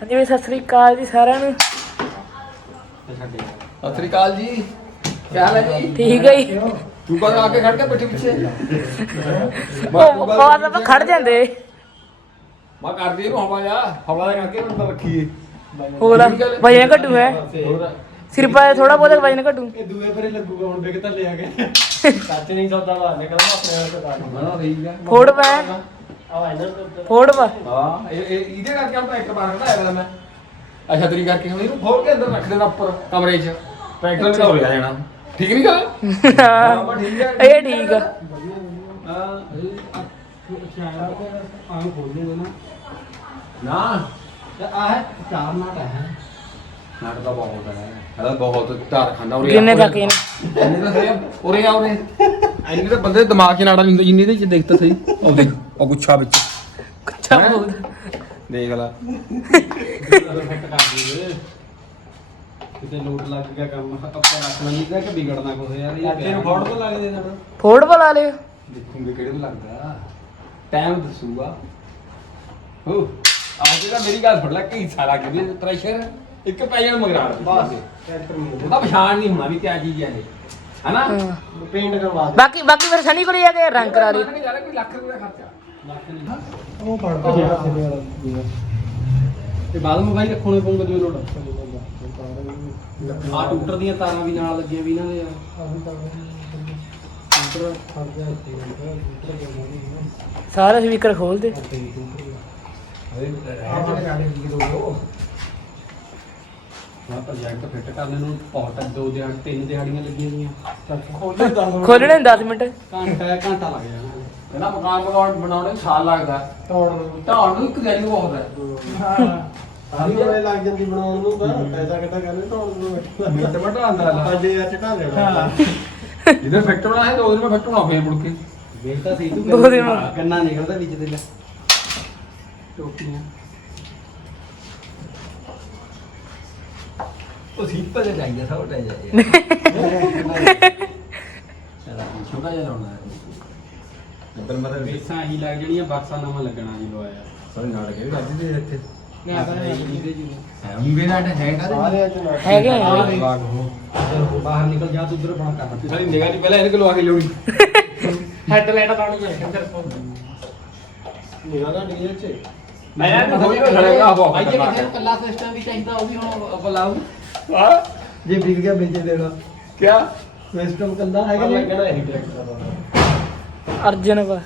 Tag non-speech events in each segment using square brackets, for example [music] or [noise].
ਹਾਂਜੀ ਵੀ ਸਤਿ ਸ੍ਰੀ ਅਕਾਲ ਜੀ ਸਾਰਿਆਂ ਨੂੰ। ਸਤਿ ਸ੍ਰੀ ਅਕਾਲ ਜੀ। ਕੀ ਹਾਲ ਹੈ ਜੀ? ਠੀਕ ਹੈ ਜੀ। ਤੂੰ ਕਦੋਂ ਆ ਕੇ ਖੜ ਕੇ ਬੈਠੇ ਪਿੱਛੇ। ਉਹ ਬਹੁਤ ਆਪਾਂ ਖੜ ਜਾਂਦੇ। ਮੈਂ ਕਰਦੀ ਇਹਨੂੰ ਹਵਾ ਜਾ। ਹਵਾ ਦਾ ਕਰਕੇ ਅੰਦਰ ਰੱਖੀਏ ਹੋਰ ਵਜਨ ਘਟੂ ਹੈ। ਸਿਰ ਪਾ ਥੋੜਾ ਬਹੁਤ ਵਜਨ ਘਟੂ। ਇਹ ਦੂਏ ਪਰੇ ਲੱਗੂਗਾ ਹੁਣ ਵਿਕ ਤਾਂ ਲਿਆ ਗਿਆ। ਸੱਚ ਨਹੀਂ ਸੌਦਾ ਵਾ ਨਿਕਲਦਾ ਆਪਣੇ ਆਪ ਤੋਂ ਕਾਟ ਨਾ ਰਹੀ ਗਿਆ ਫੋੜ ਪੈ। ਤੋਂ ਫੋੜ ਪਾ ਹਾਂ ਇਹ ਇਹ ਇਹਦੇ ਕਰਕੇ ਹੁਣ ਟਰੈਕਟਰ ਬਾਹਰ ਕਢਾਇਆ ਵਾਲਾ ਮੈਂ। ਅੱਛਾ ਤੇਰੀ ਕਰਕੇ ਹੁਣ ਇਹਨੂੰ ਖੋਲ ਕੇ ਅੰਦਰ ਰੱਖ ਦੇਣਾ ਉੱਪਰ ਕਮਰੇ 'ਚ। ਟਰੈਕਟਰ ਵੀ ਹੋ ਜਾਣਾ ਠੀਕ ਨਹੀਂ ਗੱਲ? ਹਾਂ, ਇਹ ਠੀਕ ਆ। ਹਾਂ ਆਹ ਖੋਲ ਦੇ ਨਾ। ਨਾ ਤੇ ਆਹ ਹੈ ਚਾਰ ਨਾਟ ਹੈ। ਨਾਟ ਦਾ ਬਹੁਤ ਹੈ। ਇਹਦਾ ਬਹੁਤ ਧਾਰ ਖਾਂਦਾ ਉਰੇ ਕਿੰਨੇ ਤੱਕ ਇਹਨੇ? ਇੰਨੇ ਤਾਂ ਸਹੀ ਆ, ਉਰੇ ਆ ਉਰੇ ਇੰਨੇ ਤਾਂ ਬੰਦੇ ਦੇ ਦਿਮਾਗ 'ਚ ਨਾੜਾ ਨਹੀਂ ਹੁੰਦਾ ਜਿੰਨੇ ਦੇ ਚ ਦੇਖ ਤਾਂ ਸਹੀ। ਉਹ ਦੇਖ ਉਹ ਗੁੱਛਾ ਵਿੱਚ। ਕੱਚਾ ਹੈਂ? ਬਹੁਤ। ਦੇਖ ਲੈ। ਕਿਤੇ ਲੋਟ ਲੱਗ ਗਿਆ ਕੰਮ ਆਪਾਂ ਰੱਖਣਾ ਨਹੀਂ ਕਿ ਵਿਗੜਨਾ ਕੁਛ ਯਾਰ ਇਹ ਅੱਜ ਇਹਨੂੰ ਫੋੜ ਤੋਂ ਲੱਗਦੇ ਨਾ ਫੋੜ ਪਾ ਲਾ ਲਿਓ। ਦੇਖੂਗੇ ਕਿਹੜੇ ਨੂੰ ਲੱਗਦਾ। ਟਾਈਮ ਦੱਸੂਗਾ। ਹੋ ਆਹ ਜਿਹੜਾ ਮੇਰੀ ਗੱਲ ਫੜ ਲੈ ਕਿ ਲੱਗ ਗਈ ਪ੍ਰੈਸ਼ਰ ਇੱਕ ਪੈ ਜਾਣ ਮਗਰਾ ਬਸ ਟਰੈਕਟਰ ਨੂੰ ਉਹਦਾ ਪਛਾਣ ਨਹੀਂ ਹੋਣਾ ਵੀ ਕਿਆ ਚੀਜ਼ ਹੈ ਇਹ। ਹਨਾ? ਹਾਂ। ਪੇਂਟ ਕਰਵਾ ਦੇ। ਬਾਕੀ ਬਾਕੀ ਫਿਰ ਸਨੀ ਕੋਲ ਆ ਕੇ ਰੰਗ ਕਰਾ ਲਈ। ਨਹੀਂ ਜਾ ਰਿਹਾ ਕੋਈ ਲੱਖ ਰੁਪਏ ਦਾ ਖਰਚਾ। ਉਹ ਪੜਦਾ ਜਿਹੜਾ ਤੇ ਬਾਅਦ ਵਿੱਚ ਭਾਈ ਰੱਖੋਣੇ ਪਊਗਾ ਜਿਵੇਂ ਲੋਟ ਆ। ਟੂਟਰ ਦੀਆਂ ਤਾਰਾਂ ਵੀ ਨਾਲ ਲੱਗੀਆਂ ਵੀ ਇਹਨਾਂ ਦੇ ਟੂਟਰ ਫੜ ਗਿਆ ਇੱਥੇ ਟੂਟਰ ਦੇ ਸਾਰੇ ਸਪੀਕਰ ਖੋਲ ਦੇ। ਮੈਂ ਪ੍ਰੋਜੈਕਟ ਫਿੱਟ ਕਰਨ ਨੂੰ ਬਹੁਤ ਦੋ ਦਿਹਾੜ ਤਿੰਨ ਦਿਹਾੜੀਆਂ ਲੱਗੀਆਂ ਦੀਆਂ ਖੋਲਣੇ 10 ਮਿੰਟ। ਘੰਟਾ ਘੰਟਾ ਲੱਗ ਜਾਣਾ ਕਹਿੰਦਾ ਮਕਾਨ ਬਣਾਉਣ ਬਣਾਉਣੇ ਨੂੰ ਸਾਲ ਲੱਗਦਾ। ਤੋੜਨ ਢਾਉਣ ਨੂੰ ਇੱਕ ਦਿਨ ਹੀ। ਬਹੁਤ ਹੈ। ਸਾਰੀ ਵੇਲੇ ਲੱਗ ਜਾਂਦੀ ਬਣਾਉਣ ਨੂੰ ਤਾਂ ਪੈਸਾ ਕਿੱਦਾਂ ਕਰਨੇ ਤੋੜਨ ਨੂੰ। ਮਿੰਟ ਮਟਾਉਂਦਾ ਪੰਜੇ ਆ ਚਟਾ ਦੇਣਾ। ਜਿੱਦਾਂ ਫੈਕਟ ਬਣਾ ਹੈ ਦੋ ਦਿਨ ਮੈਂ ਫੈਕਟ ਬਣਾ ਫੇਰ ਮੁੜ ਕੇ। ਵੇਖ ਤਾਂ ਸਹੀ ਤੂੰ ਦੋ ਦਿਨ। ਕੰਨਾ ਨਿਕਲਦਾ ਵਿੱਚ ਦੇ ਲੈ ਟੋਪੀਆਂ ਉਹ ਸੀਪਾ ਤੇ ਚਾਹੀਦਾ ਸਭ ਟੈ ਜਾਏ ਛੋਟਾ ਜਿਹਾ ਲਾਉਣਾ ਹੈ ਇੱਧਰ ਮਤਲਬ ਵੇਸਾਂ ਹੀ ਲੱਗ ਜਾਣੀਆਂ ਬਕਸਾ ਨਵਾਂ ਲੱਗਣਾ ਜੀ ਲਵਾਇਆ ਸਾਰੇ ਨਾਲ ਕੇ ਵੀ ਕਰਦੇ ਦੇ ਇੱਥੇ ਮੈਂ ਤਾਂ ਇਹਦੇ ਜੀ ਹੈ ਉਂਗੇ ਨਾਲ ਹੈ ਕਾਦੇ ਹੈਗੇ ਆ। ਬਾਹਰ ਨਿਕਲ ਜਾ ਤੂੰ ਉਧਰ ਬਣਾ ਕਰ ਸਾਡੀ ਨਿਗਾਹ ਨਹੀਂ ਪਹਿਲਾਂ ਇਹਦੇ ਕੋਲ ਆ ਕੇ ਲਿਆਉਣੀ ਹੈਡ ਲਾਈਟ ਪਾਉਣੀ ਹੈ ਅੰਦਰ ਨਿਗਾਹ ਨਾ ਡੀਜ਼ਲ ਚ ਮੈਂ ਯਾਰ ਕੋਈ ਖੜੇਗਾ ਆ ਬਹੁਤ ਆਈਏ ਕਿਸੇ। ਨੂੰ ਕੱਲਾ ਸਿਸਟਮ ਵੀ ਚਾਹੀਦਾ ਉਹ ਵੀ ਹੁਣ ਆਪਾਂ ਲਾਉ ਹਾਂ? ਜੇ ਵਿਕ ਗਿਆ ਵੇਚੇ ਦੇਣਾ। ਕਿਆ? ਸਿਸਟਮ ਕੱਲਾ ਹੈਗਾ ਨਹੀਂ? ਲੱਗਣਾ ਇਹ ਟਰੈਕਟਰ ਅਰਜਨ ਪਾ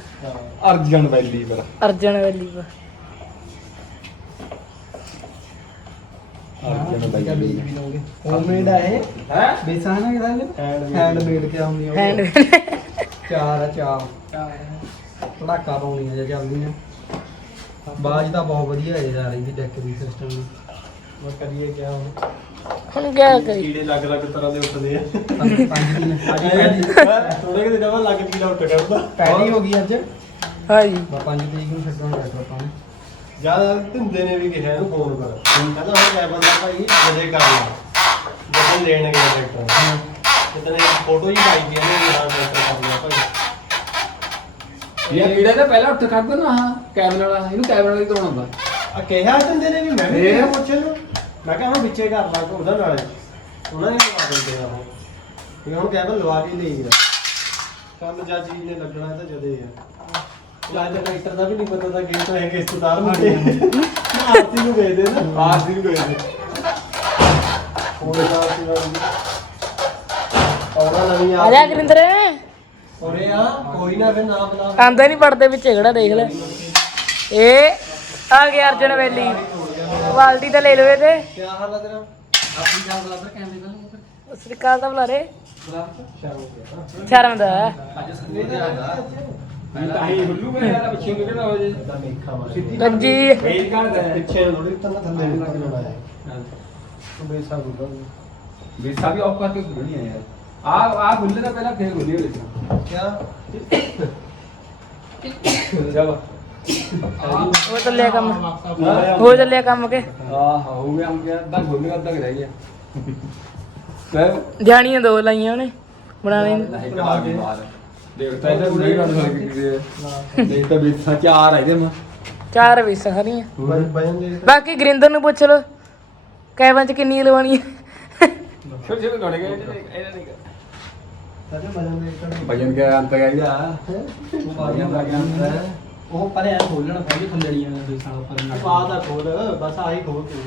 ਅਰਜਨ ਵੈਲੀ ਪਰ ਅਰਜਨ ਵੈਲੀ ਪਾ ਅਰਜਨ ਵੈਲੀ। ਹੋਮਮੇਡ ਆ ਇਹ? ਹੈ? ਬੇਸਾਂ ਨਾ ਕਿਹਦਾ ਹੈਂਡਮੇਡ ਕਿਆ ਹੁੰਦੀਆਂ ਹੈਂਡ ਚਾਰ ਆ ਚਾਰ। ਧੜਾਕਾ ਪਾਉਣੀਆਂ ਜੇ ਚੱਲਦੀਆਂ ਬਾਜ ਤਾਂ ਬਹੁਤ ਵਧੀਆ ਹੈ ਯਾਰ ਇਹਦੀ ਡੈਕ ਦੀ ਸਿਸਟਮ ਨੂੰ ਮੈਂ ਕਰੀਏ ਕਿਆ ਹੁਣ? ਹੁਣ ਕਿਆ ਕਰੀ ਕੀੜੇ ਲੱਗ ਲੱਗ ਤਰ੍ਹਾਂ ਦੇ ਉੱਠਦੇ ਆ। ਪੰਜ ਦਿਨ ਅੱਜ ਪਹਿਲੀ ਥੋੜੇ ਕਿ ਦਿਨਾਂ ਬਾਅਦ ਲੱਗ ਕੀੜਾ ਉੱਠ ਕਰਦਾ ਪਹਿਲੀ ਹੋ ਗਈ ਅੱਜ? ਹਾਂਜੀ। ਮੈਂ 5 ਤਰੀਕ ਨੂੰ ਛੱਡਣਾ ਡਾਕਟਰ ਆਪਾਂ ਨੂੰ। ਜ਼ਿਆਦਾ ਧੁੰਦੇ ਨੇ ਵੀ ਕਿਹਾ ਇਹਨੂੰ ਫੋਨ ਕਰ ਕਹਿੰਦਾ ਹੁਣ ਕਿਆ ਬੰਦਾ ਭਾਈ ਜਦੇ ਕਰ ਲਾ। ਜਦੋਂ ਲੈਣ ਗਿਆ ਡਾਕਟਰ ਕਿਤਨੇ ਫੋਟੋ ਹੀ ਪਾਈ ਗਈ ਇਹਨੇ ਹਾਂ ਡਾਕਟਰ ਕਰ ਲਿਆ ਭਾਈ। ਇਹ ਕੀੜਾ ਤਾਂ ਪਹਿਲਾਂ ਉੱਠ ਕੱਢ ਨਾ ਹਾਂ ਕੈਮਰਾ ਵਾਲਾ ਇਹਨੂੰ ਕੈਮਰਾ ਵਾਲਾ ਹੀ ਕਰਾਉਣਾ ਹੁੰਦਾ। ਆ ਕਿਹਾ ਦਿੰਦੇ ਨੇ ਵੀ ਮੈਂ ਵੀ ਪੁੱਛੇ ਨੂੰ। ਮੈਂ ਕਿਹਾ ਹੁਣ ਵਿੱਚੇ ਕਰ ਲਾ ਉਹਦਾ ਨਾਲੇ। ਉਹਨਾਂ ਨੇ ਲਵਾ ਦਿੰਦੇ ਆ ਉਹ। ਇਹ ਹੁਣ ਕਹਿੰਦਾ ਲਵਾ ਕੇ ਲਈ ਗਿਆ ਕੰਮ ਜਾਂ ਚੀਜ਼ ਨੇ ਲੱਗਣਾ ਤਾਂ ਜਦੇ ਆ। ਲਾਜ ਟਰੈਕਟਰ ਦਾ ਵੀ ਨਹੀਂ ਪਤਾ ਤਾਂ ਕਿਸ ਤੋਂ ਹੈ ਕਿਸ ਤੋਂ ਤਾਰ ਮੁੰਡੇ ਆਰਤੀ ਨੂੰ ਗਏ ਦੇ ਨਾ। ਆਰਸੀ ਨੂੰ ਗਏ ਨੇ ਉਹਦੇ ਨਾਲ ਸੀ ਵਾਲੀ ਔਰਾ ਨਵੀਂ ਆ ਜਾ ਗਰਿੰਦਰ ਔਰੇ ਆ ਕੋਈ ਨਾ ਫਿਰ ਨਾ ਬੁਲਾ ਆਂਦਾ ਨਹੀਂ ਪੜਦੇ ਵਿੱਚ ਕਿਹੜਾ ਦੇਖ ਲੈ। ਇਹ ਆ ਗਿਆ ਅਰਜਨ ਵੈਲੀ। ਬਾਲਟੀ ਤਾਂ ਲੈ ਲਵੇ ਤੇ ਕੀ ਹਾਲ ਆ ਤੇਰਾ? ਆਪਣੀ ਜਾਨ ਬਲਾ ਕੈਮਰੇ ਨਾਲ ਸਤਿ ਸ੍ਰੀ ਅਕਾਲ ਤਾਂ ਬੁਲਾ ਰੇ। ਬੁਲਾ ਸ਼ਰਮ ਹੋ ਗਿਆ ਸ਼ਰਮ ਦਾ ਅੱਜ ਸੰਡੇ ਦਾ ਮੈਂ ਤਾਂ ਹੀ ਹੁੱਲੂ ਮੇਰੇ ਨਾਲ ਪਿੱਛੇ ਨੂੰ ਕਿਹੜਾ ਹੋ ਜੇ? ਦਾ ਮੇਖਾ ਮਾਰ ਗੰਜੀ ਮੇਲ ਕਰਦਾ ਪਿੱਛੇ ਨੂੰ ਥੋੜੀ ਤਾਂ ਥੱਲੇ। ਨੂੰ ਜਾਣਾ ਹੈ। ਤੂੰ ਬੇਸਾ ਗੁੱਦਾ ਵੀਸਾ ਵੀ ਆਫ ਕਰਕੇ ਖੁੱਲਣੀ ਹੈ ਯਾਰ ਆ ਆ ਖੁੱਲੇ ਤਾਂ ਪਹਿਲਾਂ ਫੇਰ ਖੁੱਲੀ ਹੋਈ ਸੀ। ਕੀ ਚਲੋ। ਹੋ ਚੱਲਿਆ ਕੰਮ। ਹੋ। ਚੱਲਿਆ ਕੰਮ ਕੇ। ਆ ਹੋ ਗਿਆ ਹਮ ਗਿਆ ਅੱਧਾ ਖੁੱਲ ਗਿਆ ਅੱਧਾ ਕੁ ਰਹਿ ਗਿਆ। ਮੈਂ ਜਾਣੀਆਂ ਦੋ ਲਾਈਆਂ ਉਹਨੇ ਬਣਾਣੇ ਨੂੰ। ਨਹੀਂ ਕਮਾ ਕੇ ਮਾਰ ਦੇਖਤਾ ਇਹਦਾ ਨਹੀਂ ਰਣ ਸਕਦੀ ਦੇ ਨਹੀਂ ਤਾਂ ਵੀਸਾ ਚਾਰ ਹੈ ਇਹਦੇ ਮਾ। ਚਾਰ ਵੀ ਸਾਰੀਆਂ ਵਜਨ ਦੇ ਬਾਕੀ ਗਰਿੰਦਰ ਨੂੰ ਪੁੱਛ ਲਓ ਕੈਬਨ ਚ ਕਿੰਨੀ ਲਵਾਉਣੀ ਹੈ ਛੋਟੇ ਛੋਟੇ ਗਾਣੇ ਗਏ ਇਹਨਾਂ ਨੇ ਸਾਰੇ ਵਜਨ ਦੇ ਇੱਕ ਭਜਨ ਕੇ ਅੰਤ ਗਈਦਾ ਭਜਨ ਦਾ ਗਿਆਨ ਹੈ? ਉਹ ਪਰੇ ਆ ਖੋਲਣਾ ਪਹਿਲੇ ਖੰਡੜੀਆਂ ਦੇ ਸਾਲ ਪਰ ਆ ਤਾਂ ਖੋਲ ਬਸ ਆਹੀ ਖੋਲ ਤੂੰ